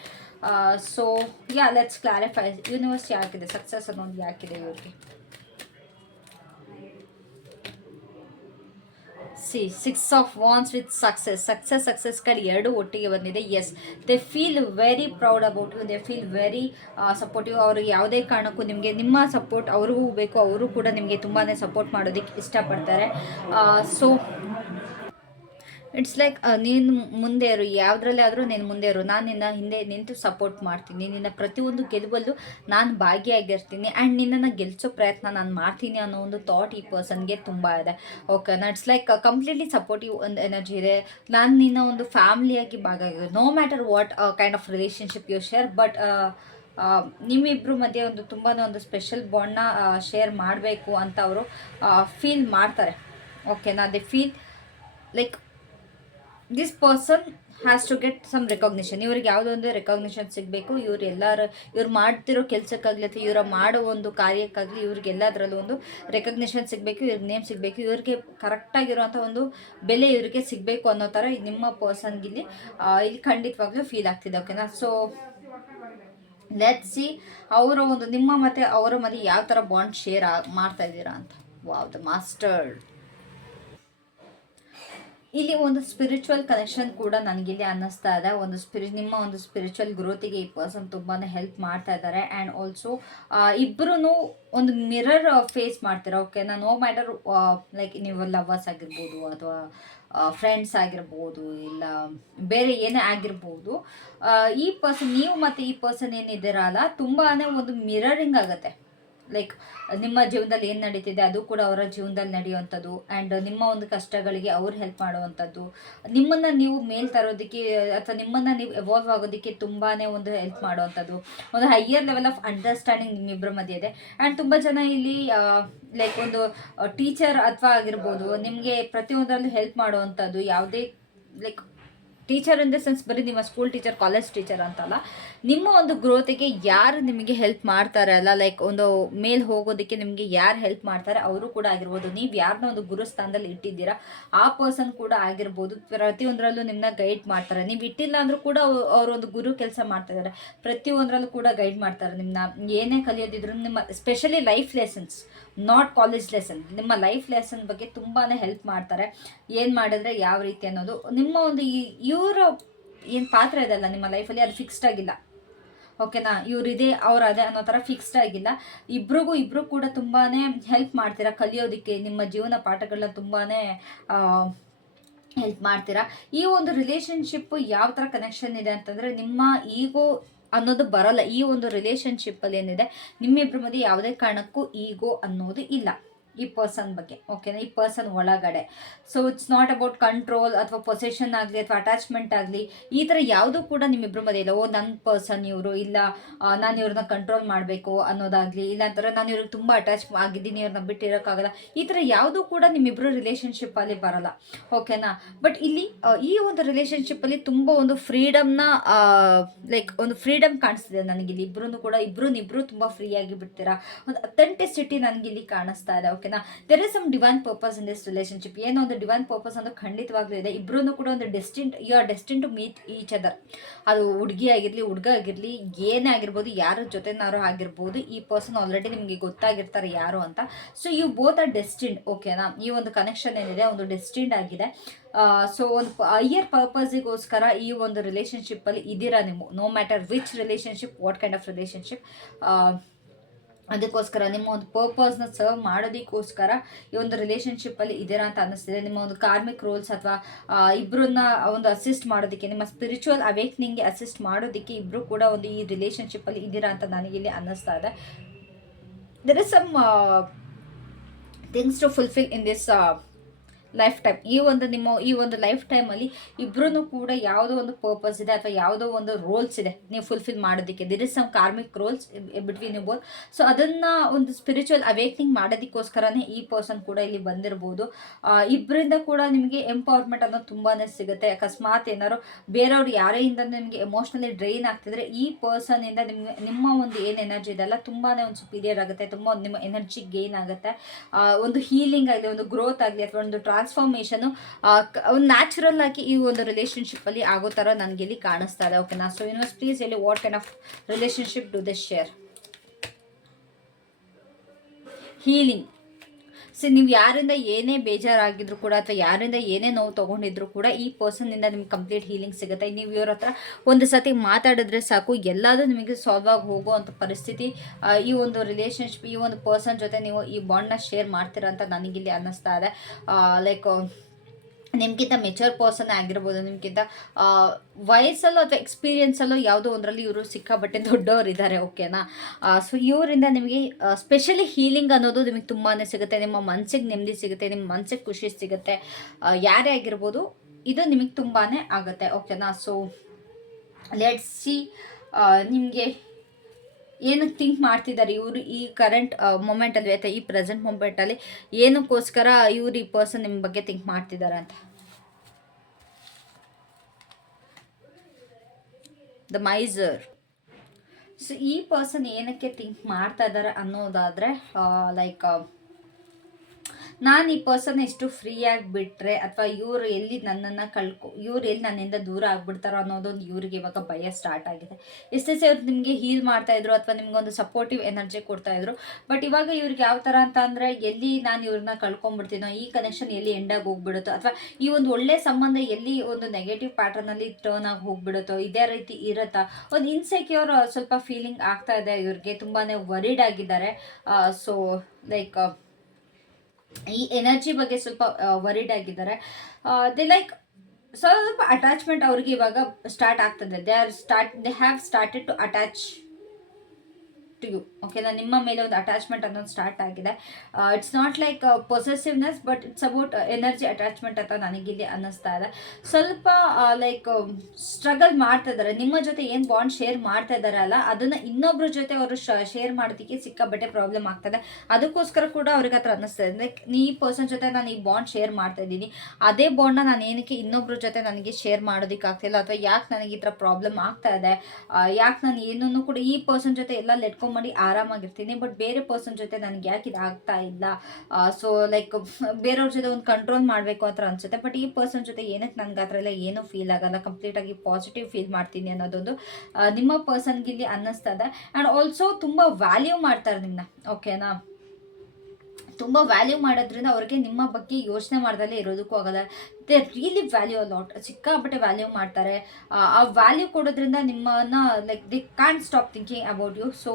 ಸೊ ಲೆಟ್ಸ್ ಕ್ಲಾರಿಫೈ ಯೂನಿವರ್ಸ್ ಯಾಕಿದೆ, ಸಕ್ಸಸ್ ಅನ್ನೋದು ಯಾಕಿದೆ ಇವ್ರಿಗೆ. Six of wands with success card ಎರಡು ಒಟ್ಟಿಗೆ ಬಂದಿದೆ. Yes, they feel very proud about you, they feel very supportive. ಅವರು ಯಾವುದೇ ಕಾರಣಕ್ಕೂ ನಿಮಗೆ ನಿಮ್ಮ ಸಪೋರ್ಟ್ ಅವ್ರಿಗೂ ಬೇಕು, ಅವರು ಕೂಡ ನಿಮಗೆ ತುಂಬಾ ಸಪೋರ್ಟ್ ಮಾಡೋದಕ್ಕೆ ಇಷ್ಟಪಡ್ತಾರೆ. ಸೊ ಇಟ್ಸ್ ಲೈಕ್ ನೀನು ಮುಂದೆ ಇರು, ಯಾವುದ್ರಲ್ಲೇ ಆದರೂ ನೀನು ಮುಂದೆ ಇರು, ನಾನು ನಿನ್ನ ಹಿಂದೆ ನಿಂತು ಸಪೋರ್ಟ್ ಮಾಡ್ತೀನಿ, ನಿನ್ನ ಪ್ರತಿಯೊಂದು ಗೆಲುವಲ್ಲೂ ನಾನು ಭಾಗಿಯಾಗಿರ್ತೀನಿ ಆ್ಯಂಡ್ ನಿನ್ನನ್ನು ಗೆಲ್ಲಿಸೋ ಪ್ರಯತ್ನ ನಾನು ಮಾಡ್ತೀನಿ ಅನ್ನೋ ಒಂದು ಥಾಟ್ ಈ ಪರ್ಸನ್ಗೆ ತುಂಬ ಇದೆ. ಓಕೆನಾ, ಇಟ್ಸ್ ಲೈಕ್ ಕಂಪ್ಲೀಟ್ಲಿ ಸಪೋರ್ಟಿವ್ ಒಂದು ಎನರ್ಜಿ ಇದೆ. ನಾನು ನಿನ್ನ ಒಂದು ಫ್ಯಾಮಿಲಿಯಾಗಿ ಭಾಗಿಯಾಗಿದೆ, no matter what kind of relationship you share. But ನಿಮ್ಮಿಬ್ಬರು ಮಧ್ಯೆ ಒಂದು ತುಂಬಾ ಒಂದು ಸ್ಪೆಷಲ್ ಬಾಂಡ್ನ ಶೇರ್ ಮಾಡಬೇಕು ಅಂತ ಅವರು ಫೀಲ್ ಮಾಡ್ತಾರೆ. ಓಕೆನಾ, they feel like this person has to get some recognition. ಇವ್ರಿಗೆ ಯಾವುದೋ ಒಂದು ರೆಕಗ್ನಿಷನ್ ಸಿಗಬೇಕು. ಇವ್ರು ಮಾಡ್ತಿರೋ ಕೆಲಸಕ್ಕಾಗಲಿ ಅಥವಾ ಇವರ ಮಾಡೋ ಒಂದು ಕಾರ್ಯಕ್ಕಾಗಲಿ ಇವ್ರಿಗೆಲ್ಲದರಲ್ಲೂ ಒಂದು ರೆಕಗ್ನಿಷನ್ ಸಿಗಬೇಕು, ಇವ್ರಿಗೆ ನೇಮ್ ಸಿಗಬೇಕು, ಇವ್ರಿಗೆ ಕರೆಕ್ಟಾಗಿರುವಂಥ ಒಂದು ಬೆಲೆ ಇವ್ರಿಗೆ ಸಿಗಬೇಕು ಅನ್ನೋ ಥರ ನಿಮ್ಮ ಪರ್ಸನ್ಗೆ ಇಲ್ಲಿ ಖಂಡಿತವಾಗ್ಲೂ ಫೀಲ್ ಆಗ್ತಿದೆ. ಓಕೆನಾ, ಸೊ ಲೆಟ್ಸ್ ಸಿ ಅವರ ಒಂದು ನಿಮ್ಮ ಮತ್ತು ಅವರ ಮಧ್ಯೆ ಯಾವ ಥರ ಬಾಂಡ್ ಶೇರ್ ಮಾಡ್ತಾ ಇದ್ದೀರಾ ಅಂತ. Wow, the master. ಇಲ್ಲಿ ಒಂದು ಸ್ಪಿರಿಚುವಲ್ ಕನೆಕ್ಷನ್ ಕೂಡ ನನಗಿಲ್ಲಿ ಅನ್ನಿಸ್ತಾ ಇದೆ. ನಿಮ್ಮ ಒಂದು ಸ್ಪಿರಿಚುವಲ್ ಗ್ರೋತಿಗೆ ಈ ಪರ್ಸನ್ ತುಂಬಾ ಹೆಲ್ಪ್ ಮಾಡ್ತಾ ಇದ್ದಾರೆ. ಆ್ಯಂಡ್ ಆಲ್ಸೋ ಇಬ್ಬರೂ ಒಂದು ಮಿರರ್ ಫೇಸ್ ಮಾಡ್ತೀರಾ. ಓಕೆನಾ, ನೋ ಮ್ಯಾಟರ್ ಲೈಕ್ ನೀವು ಲವರ್ಸ್ ಆಗಿರ್ಬೋದು ಅಥವಾ ಫ್ರೆಂಡ್ಸ್ ಆಗಿರ್ಬೋದು, ಇಲ್ಲ ಬೇರೆ ಏನೇ ಆಗಿರ್ಬೋದು, ಈ ಪರ್ಸನ್ ನೀವು ಮತ್ತು ಈ ಪರ್ಸನ್ ಏನಿದ್ದೀರಲ್ಲ ತುಂಬಾ ಒಂದು ಮಿರರಿಂಗ್ ಆಗುತ್ತೆ. ಲೈಕ್ ನಿಮ್ಮ ಜೀವನದಲ್ಲಿ ಏನು ನಡೀತಿದೆ ಅದು ಕೂಡ ಅವರ ಜೀವನದಲ್ಲಿ ನಡೆಯುವಂಥದ್ದು. ಆ್ಯಂಡ್ ನಿಮ್ಮ ಒಂದು ಕಷ್ಟಗಳಿಗೆ ಅವ್ರು ಹೆಲ್ಪ್ ಮಾಡುವಂಥದ್ದು, ನಿಮ್ಮನ್ನು ನೀವು ಮೇಲ್ ತರೋದಕ್ಕೆ ಅಥವಾ ನಿಮ್ಮನ್ನು ನೀವು ಎವಾಲ್ವ್ ಆಗೋದಕ್ಕೆ ತುಂಬಾ ಒಂದು ಹೆಲ್ಪ್ ಮಾಡುವಂಥದ್ದು, ಒಂದು ಹೈಯರ್ ಲೆವೆಲ್ ಆಫ್ ಅಂಡರ್ಸ್ಟ್ಯಾಂಡಿಂಗ್ ನಿಮ್ಮಿಬ್ಬರ ಮಧ್ಯೆ ಇದೆ. ಆ್ಯಂಡ್ ತುಂಬ ಜನ ಇಲ್ಲಿ ಲೈಕ್ ಒಂದು ಟೀಚರ್ ಅಥವಾ ಆಗಿರ್ಬೋದು, ನಿಮಗೆ ಪ್ರತಿಯೊಂದರಲ್ಲೂ ಹೆಲ್ಪ್ ಮಾಡುವಂಥದ್ದು. ಯಾವುದೇ like teacher in the sense ಬರೀ ನಿಮ್ಮ ಸ್ಕೂಲ್ ಟೀಚರ್, ಕಾಲೇಜ್ ಟೀಚರ್ ಅಂತಲ್ಲ, ನಿಮ್ಮ ಒಂದು ಗ್ರೋತಿಗೆ ಯಾರು ನಿಮಗೆ ಹೆಲ್ಪ್ ಮಾಡ್ತಾರೆ ಅಲ್ಲ, ಲೈಕ್ ಒಂದು ಮೇಲ್ ಹೋಗೋದಕ್ಕೆ ನಿಮಗೆ ಯಾರು ಹೆಲ್ಪ್ ಮಾಡ್ತಾರೆ ಅವರು ಕೂಡ ಆಗಿರ್ಬೋದು. ನೀವು ಯಾರನ್ನ ಒಂದು ಗುರು ಸ್ಥಾನದಲ್ಲಿ ಇಟ್ಟಿದ್ದೀರಾ ಆ ಪರ್ಸನ್ ಕೂಡ ಆಗಿರ್ಬೋದು. ಪ್ರತಿಯೊಂದರಲ್ಲೂ ನಿಮ್ಮನ್ನ ಗೈಡ್ ಮಾಡ್ತಾರೆ. ನೀವು ಇಟ್ಟಿಲ್ಲ ಅಂದರೂ ಕೂಡ ಅವರು ಒಂದು ಗುರು ಕೆಲಸ ಮಾಡ್ತಾ ಇದ್ದಾರೆ. ಪ್ರತಿಯೊಂದರಲ್ಲೂ ಕೂಡ ಗೈಡ್ ಮಾಡ್ತಾರೆ. ನಿಮ್ಮನ್ನ ಏನೇ ಕಲಿಯೋದಿದ್ರು ನಿಮ್ಮ specially life lessons, not college lesson, ನಿಮ್ಮ ಲೈಫ್ ಲೆಸನ್ ಬಗ್ಗೆ ತುಂಬಾ ಹೆಲ್ಪ್ ಮಾಡ್ತಾರೆ. ಏನು ಮಾಡಿದ್ರೆ ಯಾವ ರೀತಿ ಅನ್ನೋದು ನಿಮ್ಮ ಒಂದು ಇವರು ಏನು ಪಾತ್ರ ಇದೆಲ್ಲ ನಿಮ್ಮ ಲೈಫಲ್ಲಿ ಅದು ಫಿಕ್ಸ್ಡ್ ಆಗಿಲ್ಲ. ಓಕೆನಾ, ಇವರಿದೆ ಅವರದೇ ಅನ್ನೋ ಥರ ಫಿಕ್ಸ್ಡ್ ಆಗಿಲ್ಲ. ಇಬ್ಬರು ಕೂಡ ತುಂಬಾ ಹೆಲ್ಪ್ ಮಾಡ್ತೀರಾ ಕಲಿಯೋದಕ್ಕೆ. ನಿಮ್ಮ ಜೀವನ ಪಾಠಗಳನ್ನ ತುಂಬಾ ಹೆಲ್ಪ್ ಮಾಡ್ತೀರಾ. ಈ ಒಂದು ರಿಲೇಷನ್ಶಿಪ್ ಯಾವ ಥರ ಕನೆಕ್ಷನ್ ಇದೆ ಅಂತಂದರೆ ನಿಮ್ಮ ಈಗೋ ಅನ್ನೋದು ಬರೋಲ್ಲ. ಈ ಒಂದು ರಿಲೇಷನ್ಶಿಪ್ಪಲ್ಲಿ ಏನಿದೆ ನಿಮ್ಮಿಬ್ಬರ ಮಧ್ಯೆ ಯಾವುದೇ ಕಾರಣಕ್ಕೂ ಈಗೋ ಅನ್ನೋದು ಇಲ್ಲ ಈ ಪರ್ಸನ್ ಬಗ್ಗೆ. ಓಕೆನಾ, ಈ ಪರ್ಸನ್ ಒಳಗಡೆ. So it's not about control ಅಥವಾ ಪೊಸೆಷನ್ ಆಗಲಿ ಅಥವಾ ಅಟ್ಯಾಚ್ಮೆಂಟ್ ಆಗಲಿ, ಈ ಥರ ಯಾವುದೂ ಕೂಡ ನಿಮ್ಮಿಬ್ಬರ ಮಧ್ಯೆ ಇಲ್ಲ. ನನ್ನ ಪರ್ಸನ್ ಇವರು, ಇಲ್ಲ ನಾನು ಇವ್ರನ್ನ ಕಂಟ್ರೋಲ್ ಮಾಡಬೇಕು ಅನ್ನೋದಾಗಲಿ, ಇಲ್ಲ ಅಂತಾರೆ ನಾನು ಇವ್ರಿಗೆ ತುಂಬ ಅಟ್ಯಾಚ್ ಆಗಿದ್ದೀನಿ, ಇವ್ರನ್ನ ಬಿಟ್ಟಿರೋಕ್ಕಾಗಲ್ಲ, ಈ ಥರ ಯಾವುದೂ ಕೂಡ ನಿಮ್ಮಿಬ್ಬರು ರಿಲೇಷನ್ಶಿಪ್ಪಲ್ಲಿ ಬರೋಲ್ಲ. ಓಕೆನಾ, ಬಟ್ ಇಲ್ಲಿ ಈ ಒಂದು ರಿಲೇಷನ್ಶಿಪ್ಪಲ್ಲಿ ತುಂಬ ಒಂದು ಫ್ರೀಡಮ್ನ ಲೈಕ್ ಒಂದು ಫ್ರೀಡಮ್ ಕಾಣಿಸ್ತಿದೆ ನನಗಿಲ್ಲಿ. ಇಬ್ಬರು ತುಂಬ ಫ್ರೀಯಾಗಿ ಬಿಡ್ತೀರಾ. ಒಂದು ಅಥೆಂಟಿಸಿಟಿ ನನಗಿಲ್ಲಿ ಕಾಣಿಸ್ತಾ ಇದೆ. ಓಕೆನಾ, there is some divine purpose in this relationship. ಏನೋ ಒಂದು ಡಿವೈನ್ ಪರ್ಪಸ್ ಅಂದ್ರೆ ಖಂಡಿತವಾಗ್ಲೂ ಇದೆ. ಇಬ್ಬರೂ ಕೂಡ ಒಂದು you are destine to meet each other. ಅದು ಹುಡುಗಿ ಆಗಿರಲಿ ಹುಡುಗ ಆಗಿರಲಿ ಏನೇ ಆಗಿರ್ಬೋದು, ಯಾರ ಜೊತೆನಾರು ಆಗಿರ್ಬೋದು, ಈ ಪರ್ಸನ್ ಆಲ್ರೆಡಿ ನಿಮಗೆ ಗೊತ್ತಾಗಿರ್ತಾರೆ ಯಾರು ಅಂತ. So you both are destined. ಓಕೆನಾ, ಈ ಒಂದು ಕನೆಕ್ಷನ್ ಏನಿದೆ ಒಂದು ಡೆಸ್ಟಿನ್ಡ್ ಆಗಿದೆ. ಸೊ ಒಂದು ಹೈಯರ್ ಪರ್ಪಸ್ಗೋಸ್ಕರ ಈ ಒಂದು ರಿಲೇಷನ್ಶಿಪ್ಪಲ್ಲಿ ಇದ್ದೀರಾ ನೀವು. No matter which relationship, what kind of relationship. ಅದಕ್ಕೋಸ್ಕರ ನಿಮ್ಮ ಒಂದು ಪರ್ಪಸ್ನ ಸರ್ವ್ ಮಾಡೋದಕ್ಕೋಸ್ಕರ ಈ ಒಂದು ರಿಲೇಷನ್ಶಿಪ್ಪಲ್ಲಿ ಇದ್ದೀರಾ ಅಂತ ಅನ್ನಿಸ್ತಿದೆ. ನಿಮ್ಮ ಒಂದು ಕಾರ್ಮಿಕ್ ರೋಲ್ಸ್ ಅಥವಾ ಇಬ್ಬರನ್ನ ಒಂದು ಅಸಿಸ್ಟ್ ಮಾಡೋದಕ್ಕೆ, ನಿಮ್ಮ ಸ್ಪಿರಿಚುವಲ್ ಅವೇಕ್ನಿಂಗ್ಗೆ ಅಸಿಸ್ಟ್ ಮಾಡೋದಕ್ಕೆ ಇಬ್ಬರು ಕೂಡ ಒಂದು ಈ ರಿಲೇಷನ್ಶಿಪ್ಪಲ್ಲಿ ಇದ್ದೀರಾ ಅಂತ ನನಗಿಲ್ಲಿ ಅನ್ನಿಸ್ತಾ ಇದೆ. There is some things to fulfil in this lifetime. ಈ ಒಂದು ಲೈಫ್ ಟೈಮಲ್ಲಿ ಇಬ್ಬರೂ ಕೂಡ ಯಾವುದೋ ಒಂದು ಪರ್ಪಸ್ ಇದೆ ಅಥವಾ ಯಾವುದೋ ಒಂದು ರೋಲ್ಸ್ ಇದೆ ನೀವು ಫುಲ್ಫಿಲ್ ಮಾಡೋದಕ್ಕೆ. There is some karmic roles between you both. So ಅದನ್ನು ಒಂದು ಸ್ಪಿರಿಚುವಲ್ ಅವೇಕ್ನಿಂಗ್ ಮಾಡೋದಕ್ಕೋಸ್ಕರನೇ ಈ ಪರ್ಸನ್ ಕೂಡ ಇಲ್ಲಿ ಬಂದಿರ್ಬೋದು. ಇಬ್ಬರಿಂದ ಕೂಡ ನಿಮಗೆ ಎಂಪವರ್ಮೆಂಟ್ ಅನ್ನೋದು ತುಂಬಾ ಸಿಗುತ್ತೆ. ಅಕಸ್ಮಾತ್ ಏನಾದ್ರು ಬೇರೆಯವ್ರು ಯಾರೆಯಿಂದ ನಿಮಗೆ ಎಮೋಷ್ನಲಿ ಡ್ರೈನ್ ಆಗ್ತಿದ್ರೆ ಈ ಪರ್ಸನ್ನಿಂದ ನಿಮ್ಮ ಒಂದು ಏನು ಎನರ್ಜಿ ಇದೆಲ್ಲ ತುಂಬಾ ಒಂದು ಸುಪೀರಿಯರ್ ಆಗುತ್ತೆ, ತುಂಬ ನಿಮ್ಮ ಎನರ್ಜಿ ಗೇನ್ ಆಗುತ್ತೆ. ಒಂದು ಹೀಲಿಂಗ್ ಆಗಲಿ, ಒಂದು ಗ್ರೋತ್ ಆಗಲಿ ಅಥವಾ ಒಂದು ಟ್ರಾನ್ಸ್ಫಾರ್ಮೇಷನು ಒಂದು ನ್ಯಾಚುರಲ್ ಆಗಿ ಈ ಒಂದು ರಿಲೇಷನ್ಶಿಪ್ಪಲ್ಲಿ ಆಗೋ ಥರ ನನಗೆ ಇಲ್ಲಿ ಕಾಣಿಸ್ತಾ ಇದೆ. ಓಕೆನಾ? ಸೊ ಯೂನಿವರ್ಸ್ ಪ್ಲೀಸ್ ಹೇಳಿ what kind of relationship do this share. Healing. So ನೀವು ಯಾರಿಂದ ಏನೇ ಬೇಜಾರಾಗಿದ್ರು ಕೂಡ ಅಥವಾ ಯಾರಿಂದ ಏನೇ ನೋವು ತೊಗೊಂಡಿದ್ರು ಕೂಡ ಈ ಪರ್ಸನ್ನಿಂದ ನಿಮ್ಗೆ ಕಂಪ್ಲೀಟ್ ಹೀಲಿಂಗ್ ಸಿಗುತ್ತೆ. ನೀವು ಇವ್ರ ಹತ್ರ ಒಂದು ಸತಿ ಮಾತಾಡಿದ್ರೆ ಸಾಕು, ಎಲ್ಲದೂ ನಿಮಗೆ ಸಾಲ್ವ್ ಆಗಿ ಹೋಗೋ ಅಂಥ ಪರಿಸ್ಥಿತಿ ಈ ಒಂದು ರಿಲೇಷನ್ಶಿಪ್, ಈ ಒಂದು ಪರ್ಸನ್ ಜೊತೆ ನೀವು ಈ ಬಾಂಡ್ನ ಶೇರ್ ಮಾಡ್ತೀರಾ ಅಂತ ನನಗಿಲ್ಲಿ ಅನ್ನಿಸ್ತಾ ಇದೆ. ಲೈಕ್ ನಿಮ್ಗಿಂತ ಮೆಚೂರ್ ಪರ್ಸನ್ ಆಗಿರ್ಬೋದು, ನಿಮ್ಗಿಂತ ವಯಸ್ಸಲ್ಲೋ ಅಥವಾ ಎಕ್ಸ್ಪೀರಿಯನ್ಸಲ್ಲೋ ಯಾವುದೋ ಒಂದರಲ್ಲಿ ಇವರು ಸಿಕ್ಕಾಬಟ್ಟೆ ದೊಡ್ಡವರು ಇದ್ದಾರೆ. ಓಕೆನಾ? ಸೊ ಇವರಿಂದ ನಿಮಗೆ ಸ್ಪೆಷಲಿ ಹೀಲಿಂಗ್ ಅನ್ನೋದು ನಿಮಗೆ ತುಂಬಾ ಸಿಗುತ್ತೆ. ನಿಮ್ಮ ಮನಸ್ಸಿಗೆ ನೆಮ್ಮದಿ ಸಿಗುತ್ತೆ, ನಿಮ್ಮ ಮನಸ್ಸಿಗೆ ಖುಷಿ ಸಿಗುತ್ತೆ. ಯಾರೇ ಆಗಿರ್ಬೋದು, ಇದು ನಿಮಗೆ ತುಂಬಾ ಆಗುತ್ತೆ. ಓಕೆನಾ? ಸೊ ಲೆಟ್ಸ್ ಸಿ ನಿಮಗೆ ಏನು ಥಿಂಕ್ ಮಾಡ್ತಿದ್ದಾರೆ ಇವರು ಈ ಕರೆಂಟ್ ಮೊಮೆಂಟಲ್ಲಿ ಅಥವಾ ಈ ಪ್ರೆಸೆಂಟ್ ಮೊಮೆಂಟಲ್ಲಿ, ಏನಕ್ಕೋಸ್ಕರ ಇವರು ಈ ಪರ್ಸನ್ ನಿಮ್ಮ ಬಗ್ಗೆ ಥಿಂಕ್ ಮಾಡ್ತಿದ್ದಾರೆ ಅಂತ. The miser. ಸೊ ಈ ಪರ್ಸನ್ ಏನಕ್ಕೆ ಥಿಂಕ್ ಮಾಡ್ತಾ ಇದ್ದಾರೆ ಅನ್ನೋದಾದರೆ, ಲೈಕ್ ನಾನು ಈ ಪರ್ಸನ್ ಎಷ್ಟು ಫ್ರೀಯಾಗಿ ಬಿಟ್ಟರೆ ಅಥವಾ ಇವರು ಎಲ್ಲಿ ನನ್ನನ್ನು ಇವ್ರು ಎಲ್ಲಿ ನನ್ನಿಂದ ದೂರ ಆಗ್ಬಿಡ್ತಾರೋ ಅನ್ನೋದೊಂದು ಇವ್ರಿಗೆ ಇವಾಗ ಭಯ ಸ್ಟಾರ್ಟ್ ಆಗಿದೆ. ಎಷ್ಟೇ ಅವ್ರು ನಿಮಗೆ ಹೀಲ್ ಮಾಡ್ತಾಯಿದ್ರು ಅಥವಾ ನಿಮ್ಗೊಂದು ಸಪೋರ್ಟಿವ್ ಎನರ್ಜಿ ಕೊಡ್ತಾಯಿದ್ರು. ಬಟ್ ಇವಾಗ ಇವ್ರಿಗೆ ಯಾವ ಥರ ಅಂತ ಅಂದರೆ, ಎಲ್ಲಿ ನಾನು ಇವ್ರನ್ನ ಕಳ್ಕೊಂಡ್ಬಿಡ್ತೀನೋ, ಈ ಕನೆಕ್ಷನ್ ಎಲ್ಲಿ ಎಂಡಾಗಿ ಹೋಗ್ಬಿಡುತ್ತೋ, ಅಥವಾ ಈ ಒಂದು ಒಳ್ಳೆ ಸಂಬಂಧ ಎಲ್ಲಿ ಒಂದು ನೆಗೆಟಿವ್ ಪ್ಯಾಟರ್ನಲ್ಲಿ ಟರ್ನ್ ಆಗಿ ಹೋಗ್ಬಿಡುತ್ತೋ, ಇದೇ ರೀತಿ ಇರುತ್ತಾ, ಒಂದು ಇನ್ಸೆಕ್ಯೂರ್ ಸ್ವಲ್ಪ ಫೀಲಿಂಗ್ ಆಗ್ತಾ ಇದೆ ಇವ್ರಿಗೆ. ತುಂಬಾ ವರಿಡ್ ಆಗಿದ್ದಾರೆ. ಸೊ ಲೈಕ್ ಈ ಎನರ್ಜಿ ಬಗ್ಗೆ ಸ್ವಲ್ಪ ವರಿಡ್ ಆಗಿದ್ದಾರೆ. ದೇ ಲೈಕ್ ಸ್ವಲ್ಪ ಅಟ್ಯಾಚ್ಮೆಂಟ್ ಅವ್ರಿಗೆ ಇವಾಗ ಸ್ಟಾರ್ಟ್ ಆಗ್ತದೆ. They have started to attach to you. ಓಕೆನಾ? ನಿಮ್ಮ ಮೇಲೆ ಒಂದು ಅಟ್ಯಾಚ್ಮೆಂಟ್ ಅನ್ನೋದು ಸ್ಟಾರ್ಟ್ ಆಗಿದೆ. It's not like possessiveness, but it's about energy attachment ಅಂತ ನನಗಿಲ್ಲಿ ಅನ್ನಿಸ್ತಾ ಇದೆ. ಸ್ವಲ್ಪ ಲೈಕ್ ಸ್ಟ್ರಗಲ್ ಮಾಡ್ತಾ ಇದ್ದಾರೆ. ನಿಮ್ಮ ಜೊತೆ ಏನು ಬಾಂಡ್ ಶೇರ್ ಮಾಡ್ತಾ ಇದ್ದಾರೆ ಅಲ್ಲ, ಅದನ್ನು ಇನ್ನೊಬ್ಬರ ಜೊತೆ ಅವರು ಶೇರ್ ಮಾಡೋದಕ್ಕೆ ಸಿಕ್ಕಾಬಟ್ಟೆ ಪ್ರಾಬ್ಲಮ್ ಆಗ್ತದೆ. ಅದಕ್ಕೋಸ್ಕರ ಕೂಡ ಅವ್ರಿಗೆ ಹತ್ರ ಅನ್ನಿಸ್ತಾ ಇದೆ, ಲೈಕ್ ಈ ಪರ್ಸನ್ ಜೊತೆ ನಾನು ಈ ಬಾಂಡ್ ಶೇರ್ ಮಾಡ್ತಾ ಇದ್ದೀನಿ, ಅದೇ ಬಾಂಡ್ನ ನಾನು ಏನಕ್ಕೆ ಇನ್ನೊಬ್ಬರ ಜೊತೆ ನನಗೆ ಶೇರ್ ಮಾಡೋದಕ್ಕೆ ಆಗ್ತಿಲ್ಲ, ಅಥವಾ ಯಾಕೆ ನನಗೆ ಈ ಥರ ಪ್ರಾಬ್ಲಮ್ ಆಗ್ತಾ ಇದೆ, ಯಾಕೆ ನಾನು ಏನನ್ನು ಕೂಡ ಈ ಪರ್ಸನ್ ಜೊತೆ ಎಲ್ಲ ಲೆಟ್ಕೊಂಡ್ ಮಾಡಿ ಆರಾಮಾಗಿರ್ತೀನಿ, ಬಟ್ ಬೇರೆ ಪರ್ಸನ್ ಜೊತೆ ನನಗೆ ಯಾಕೆ ಇದು ಆಗ್ತಾ ಇಲ್ಲ. ಸೊ ಲೈಕ್ ಬೇರೆಯವ್ರ ಜೊತೆ ಒಂದು ಕಂಟ್ರೋಲ್ ಮಾಡಬೇಕು ಅಂತ ಅನ್ಸುತ್ತೆ. ಬಟ್ ಈ ಪರ್ಸನ್ ಜೊತೆ ಏನಕ್ಕೆ ನನಗೆ ಆ ಥರ ಎಲ್ಲ ಏನೂ ಫೀಲ್ ಆಗಲ್ಲ, ಕಂಪ್ಲೀಟಾಗಿ ಪಾಸಿಟಿವ್ ಫೀಲ್ ಮಾಡ್ತೀನಿ ಅನ್ನೋದೊಂದು ನಿಮ್ಮ ಪರ್ಸನ್ಗೆ ಇಲ್ಲಿ ಅನ್ನಿಸ್ತದೆ. ಆ್ಯಂಡ್ ಆಲ್ಸೋ ತುಂಬ ವ್ಯಾಲ್ಯೂ ಮಾಡ್ತಾರೆ ನಿಮ್ಮನ್ನ. ಓಕೆನಾ? ತುಂಬ ವ್ಯಾಲ್ಯೂ ಮಾಡೋದ್ರಿಂದ ಅವ್ರಿಗೆ ನಿಮ್ಮ ಬಗ್ಗೆ ಯೋಚನೆ ಮಾಡ್ದಲ್ಲೇ ಇರೋದಕ್ಕೂ ಆಗಲ್ಲ. They really value a lot. ಸಿಕ್ಕಾಪಟ್ಟೆ ವ್ಯಾಲ್ಯೂ ಮಾಡ್ತಾರೆ. ಆ ವ್ಯಾಲ್ಯೂ ಕೊಡೋದ್ರಿಂದ ನಿಮ್ಮನ್ನ like they can't stop thinking about you. So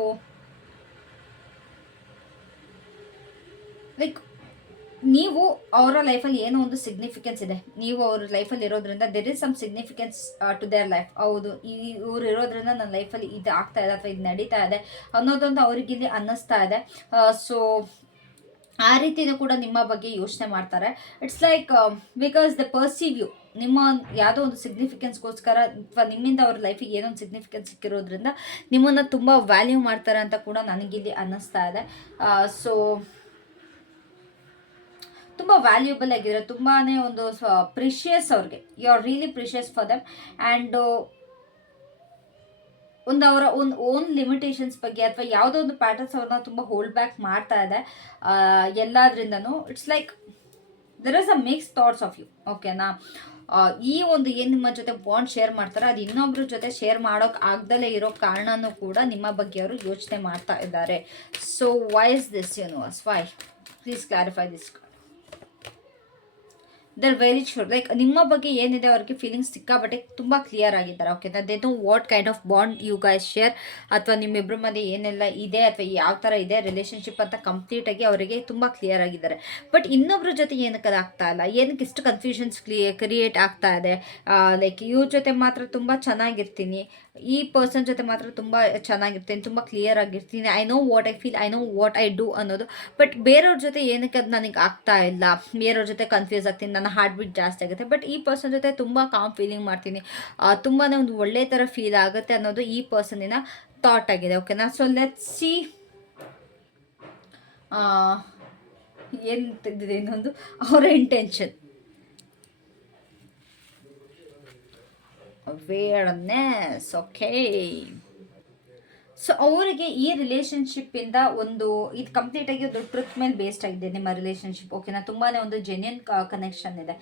like ನೀವು ಅವರ ಲೈಫಲ್ಲಿ ಏನೋ ಒಂದು ಸಿಗ್ನಿಫಿಕೆನ್ಸ್ ಇದೆ, ನೀವು ಅವ್ರ ಲೈಫಲ್ಲಿ ಇರೋದ್ರಿಂದ there is some significance to their life. ಹೌದು, ಇವ್ರು ಇರೋದ್ರಿಂದ ನನ್ನ ಲೈಫಲ್ಲಿ ಇದು ಆಗ್ತಾ ಇದೆ ಅಥವಾ ಇದು ನಡೀತಾ ಇದೆ ಅನ್ನೋದೊಂದು ಅವ್ರಿಗಿಲ್ಲಿ ಅನ್ನಿಸ್ತಾ ಇದೆ. ಸೊ ಆ ರೀತಿಯೂ ಕೂಡ ನಿಮ್ಮ ಬಗ್ಗೆ ಯೋಚನೆ ಮಾಡ್ತಾರೆ. It's like because they perceive you, ನಿಮ್ಮ ಯಾವುದೋ ಒಂದು ಸಿಗ್ನಿಫಿಕೆನ್ಸ್ಗೋಸ್ಕರ ಅಥವಾ ನಿಮ್ಮಿಂದ ಅವ್ರ ಲೈಫಿಗೆ ಏನೋ ಒಂದು ಸಿಗ್ನಿಫಿಕೆನ್ಸ್ ಸಿಕ್ಕಿರೋದ್ರಿಂದ ನಿಮ್ಮನ್ನು ತುಂಬ ವ್ಯಾಲ್ಯೂ ಮಾಡ್ತಾರೆ ಅಂತ ಕೂಡ ನನಗಿಲ್ಲಿ ಅನ್ನಿಸ್ತಾ ಇದೆ. ಸೊ ತುಂಬ ವ್ಯಾಲ್ಯೂಬಲ್ ಆಗಿದ್ದಾರೆ, ತುಂಬಾ ಒಂದು ಪ್ರಿಷಿಯಸ್ ಅವ್ರಿಗೆ. You are really precious for them. And ಒಂದು ಅವರ ಒಂದು ಓನ್ ಲಿಮಿಟೇಷನ್ಸ್ ಬಗ್ಗೆ ಅಥವಾ ಯಾವುದೋ ಒಂದು ಪ್ಯಾಟರ್ನ್ಸ್ ಅವ್ರನ್ನ ತುಂಬ ಹೋಲ್ಡ್ ಬ್ಯಾಕ್ ಮಾಡ್ತಾ ಇದೆ ಎಲ್ಲದ್ರಿಂದನೂ. It's like there is a mix thoughts of you. ಓಕೆನಾ? ಈ ಒಂದು ಏನು ನಿಮ್ಮ ಜೊತೆ ಬಾಂಡ್ ಶೇರ್ ಮಾಡ್ತಾರೆ, ಅದು ಇನ್ನೊಬ್ರ ಜೊತೆ ಶೇರ್ ಮಾಡೋಕೆ ಆಗ್ದಲೇ ಇರೋ ಕಾರಣನೂ ಕೂಡ ನಿಮ್ಮ ಬಗ್ಗೆ ಅವರು ಯೋಚನೆ ಮಾಡ್ತಾ ಇದ್ದಾರೆ. So why is this universe? Why? Please clarify this. They are very sure, like ನಿಮ್ಮ ಬಗ್ಗೆ ಏನಿದೆ ಅವ್ರಿಗೆ ಫೀಲಿಂಗ್ಸ್ ಸಿಕ್ಕಾಬಟ್ಟೆ ತುಂಬ ಕ್ಲಿಯರ್ ಆಗಿದ್ದಾರೆ. ಓಕೆನಾ, they know what kind of bond you guys share, ಅಥವಾ ನಿಮ್ಮಿಬ್ಬರ ಮಧ್ಯೆ ಏನೆಲ್ಲ ಇದೆ ಅಥವಾ ಯಾವ ಥರ ಇದೆ ರಿಲೇಷನ್ಶಿಪ್ ಅಂತ ಕಂಪ್ಲೀಟಾಗಿ ಅವರಿಗೆ ತುಂಬ ಕ್ಲಿಯರ್ ಆಗಿದ್ದಾರೆ. ಬಟ್ ಇನ್ನೊಬ್ರ ಜೊತೆ ಏನಕ್ಕೆ ಅದಾಗ್ತಾ ಇಲ್ಲ, ಏನಕ್ಕೆ ಇಷ್ಟು ಕನ್ಫ್ಯೂಷನ್ಸ್ ಕ್ರಿಯೇಟ್ ಆಗ್ತಾ ಇದೆ? ಲೈಕ್ ಇವ್ರ ಜೊತೆ ಮಾತ್ರ ತುಂಬ ಚೆನ್ನಾಗಿರ್ತೀನಿ, ಈ ಪರ್ಸನ್ ಜೊತೆ ಮಾತ್ರ ತುಂಬ ಚೆನ್ನಾಗಿರ್ತೀನಿ, ತುಂಬ ಕ್ಲಿಯರ್ ಆಗಿರ್ತೀನಿ, I know what I feel, I know what I do ಅನ್ನೋದು. ಬಟ್ ಬೇರೆಯವ್ರ ಜೊತೆ ಏನಕ್ಕೆ ಅದು ನನಗೆ ಆಗ್ತಾ ಇಲ್ಲ, ಬೇರೆಯವ್ರ ಜೊತೆ ಕನ್ಫ್ಯೂಸ್ ಆಗ್ತೀನಿ, ನನ್ನ ಹಾರ್ಟ್ ಬೀಟ್ ಜಾಸ್ತಿ ಆಗುತ್ತೆ. ಬಟ್ ಈ ಪರ್ಸನ್ ಜೊತೆ ತುಂಬ ಕಾಮ್ ಫೀಲಿಂಗ್ ಮಾಡ್ತೀನಿ, ತುಂಬಾ ಒಂದು ಒಳ್ಳೆ ಥರ ಫೀಲ್ ಆಗುತ್ತೆ ಅನ್ನೋದು ಈ ಪರ್ಸನ್ನಿನ ಥಾಟ್ ಆಗಿದೆ. ಓಕೆನಾ, ಸೊ ಲೆಟ್ಸ್ ಸಿ ಏನು ತೆಗೆದಿದೆ ಇನ್ನೊಂದು ಅವರ ಇಂಟೆನ್ಷನ್. awareness. Okay. ಸೊ ಅವರಿಗೆ ಈ ರಿಲೇಷನ್ಶಿಪ್ಪಿಂದ ಒಂದು ಇದು ಕಂಪ್ಲೀಟಾಗಿ ಒಂದು ಟ್ರುತ್ ಮೇಲೆ ಬೇಸ್ಡ್ ಆಗಿದೆ ನಿಮ್ಮ ರಿಲೇಷನ್ಶಿಪ್. ಓಕೆನಾ, ತುಂಬಾ ಒಂದು ಜೆನ್ಯನ್ ಕನೆಕ್ಷನ್ ಇದೆ.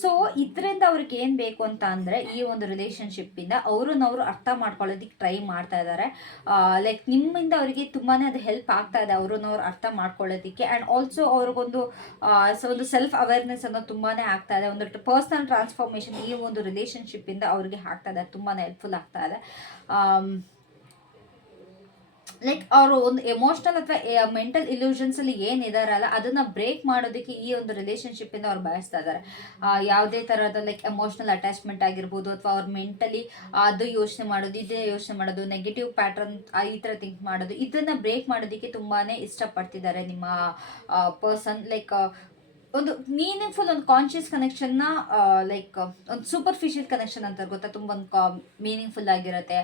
ಸೊ ಇದರಿಂದ ಅವ್ರಿಗೆ ಏನು ಬೇಕು ಅಂತ ಅಂದರೆ ಈ ಒಂದು ರಿಲೇಷನ್ಶಿಪ್ಪಿಂದ ಅವ್ರನ್ನವರು ಅರ್ಥ ಮಾಡ್ಕೊಳ್ಳೋದಕ್ಕೆ ಟ್ರೈ ಮಾಡ್ತಾ ಇದ್ದಾರೆ. ಲೈಕ್ ನಿಮ್ಮಿಂದ ಅವರಿಗೆ ತುಂಬಾ ಅದು ಹೆಲ್ಪ್ ಆಗ್ತಾ ಇದೆ ಅವ್ರನ್ನವ್ರು ಅರ್ಥ ಮಾಡ್ಕೊಳ್ಳೋದಕ್ಕೆ. ಆ್ಯಂಡ್ ಆಲ್ಸೋ ಅವ್ರಿಗೊಂದು ಒಂದು ಸೆಲ್ಫ್ ಅವೇರ್ನೆಸ್ ಅನ್ನೋದು ತುಂಬಾ ಆಗ್ತಾ ಇದೆ. ಒಂದು ಪರ್ಸನಲ್ ಟ್ರಾನ್ಸ್ಫಾರ್ಮೇಷನ್ ಈ ಒಂದು ರಿಲೇಷನ್ಶಿಪ್ಪಿಂದ ಅವ್ರಿಗೆ ಆಗ್ತಾ ಇದೆ, ತುಂಬಾ ಹೆಲ್ಪ್ಫುಲ್ ಆಗ್ತಾ ಇದೆ. ಲೈಕ್ ಅವರು ಒಂದು ಎಮೋಷ್ನಲ್ ಅಥವಾ ಮೆಂಟಲ್ ಇಲ್ಯೂಷನ್ಸಲ್ಲಿ ಏನಿದಾರಲ್ಲ ಅದನ್ನು ಬ್ರೇಕ್ ಮಾಡೋದಕ್ಕೆ ಈ ಒಂದು ರಿಲೇಷನ್ಶಿಪ್ಪಿಂದ ಅವ್ರು ಬಯಸ್ತಾ ಇದ್ದಾರೆ. ಯಾವುದೇ ಥರದ ಲೈಕ್ ಎಮೋಷ್ನಲ್ ಅಟ್ಯಾಚ್ಮೆಂಟ್ ಆಗಿರ್ಬೋದು, ಅಥವಾ ಅವ್ರು ಮೆಂಟಲಿ ಅದು ಯೋಚನೆ ಮಾಡೋದು, ಇದೇ ಯೋಚನೆ ಮಾಡೋದು, ನೆಗೆಟಿವ್ ಪ್ಯಾಟ್ರನ್ ಈ ಥರ ಥಿಂಕ್ ಮಾಡೋದು, ಇದನ್ನು ಬ್ರೇಕ್ ಮಾಡೋದಕ್ಕೆ ತುಂಬಾ ಇಷ್ಟಪಡ್ತಿದ್ದಾರೆ ನಿಮ್ಮ ಪರ್ಸನ್. ಲೈಕ್ ಒಂದು ಮೀನಿಂಗ್ಫುಲ್ ಒಂದು ಕಾನ್ಷಿಯಸ್ ಕನೆಕ್ಷನ್ನ ಲೈಕ್ ಒಂದು ಸೂಪರ್ಫಿಷಿಯಲ್ ಕನೆಕ್ಷನ್ ಅಂತಾರೆ ಗೊತ್ತಾ, ತುಂಬ ಒಂದು ಮೀನಿಂಗ್ಫುಲ್ ಆಗಿರುತ್ತೆ.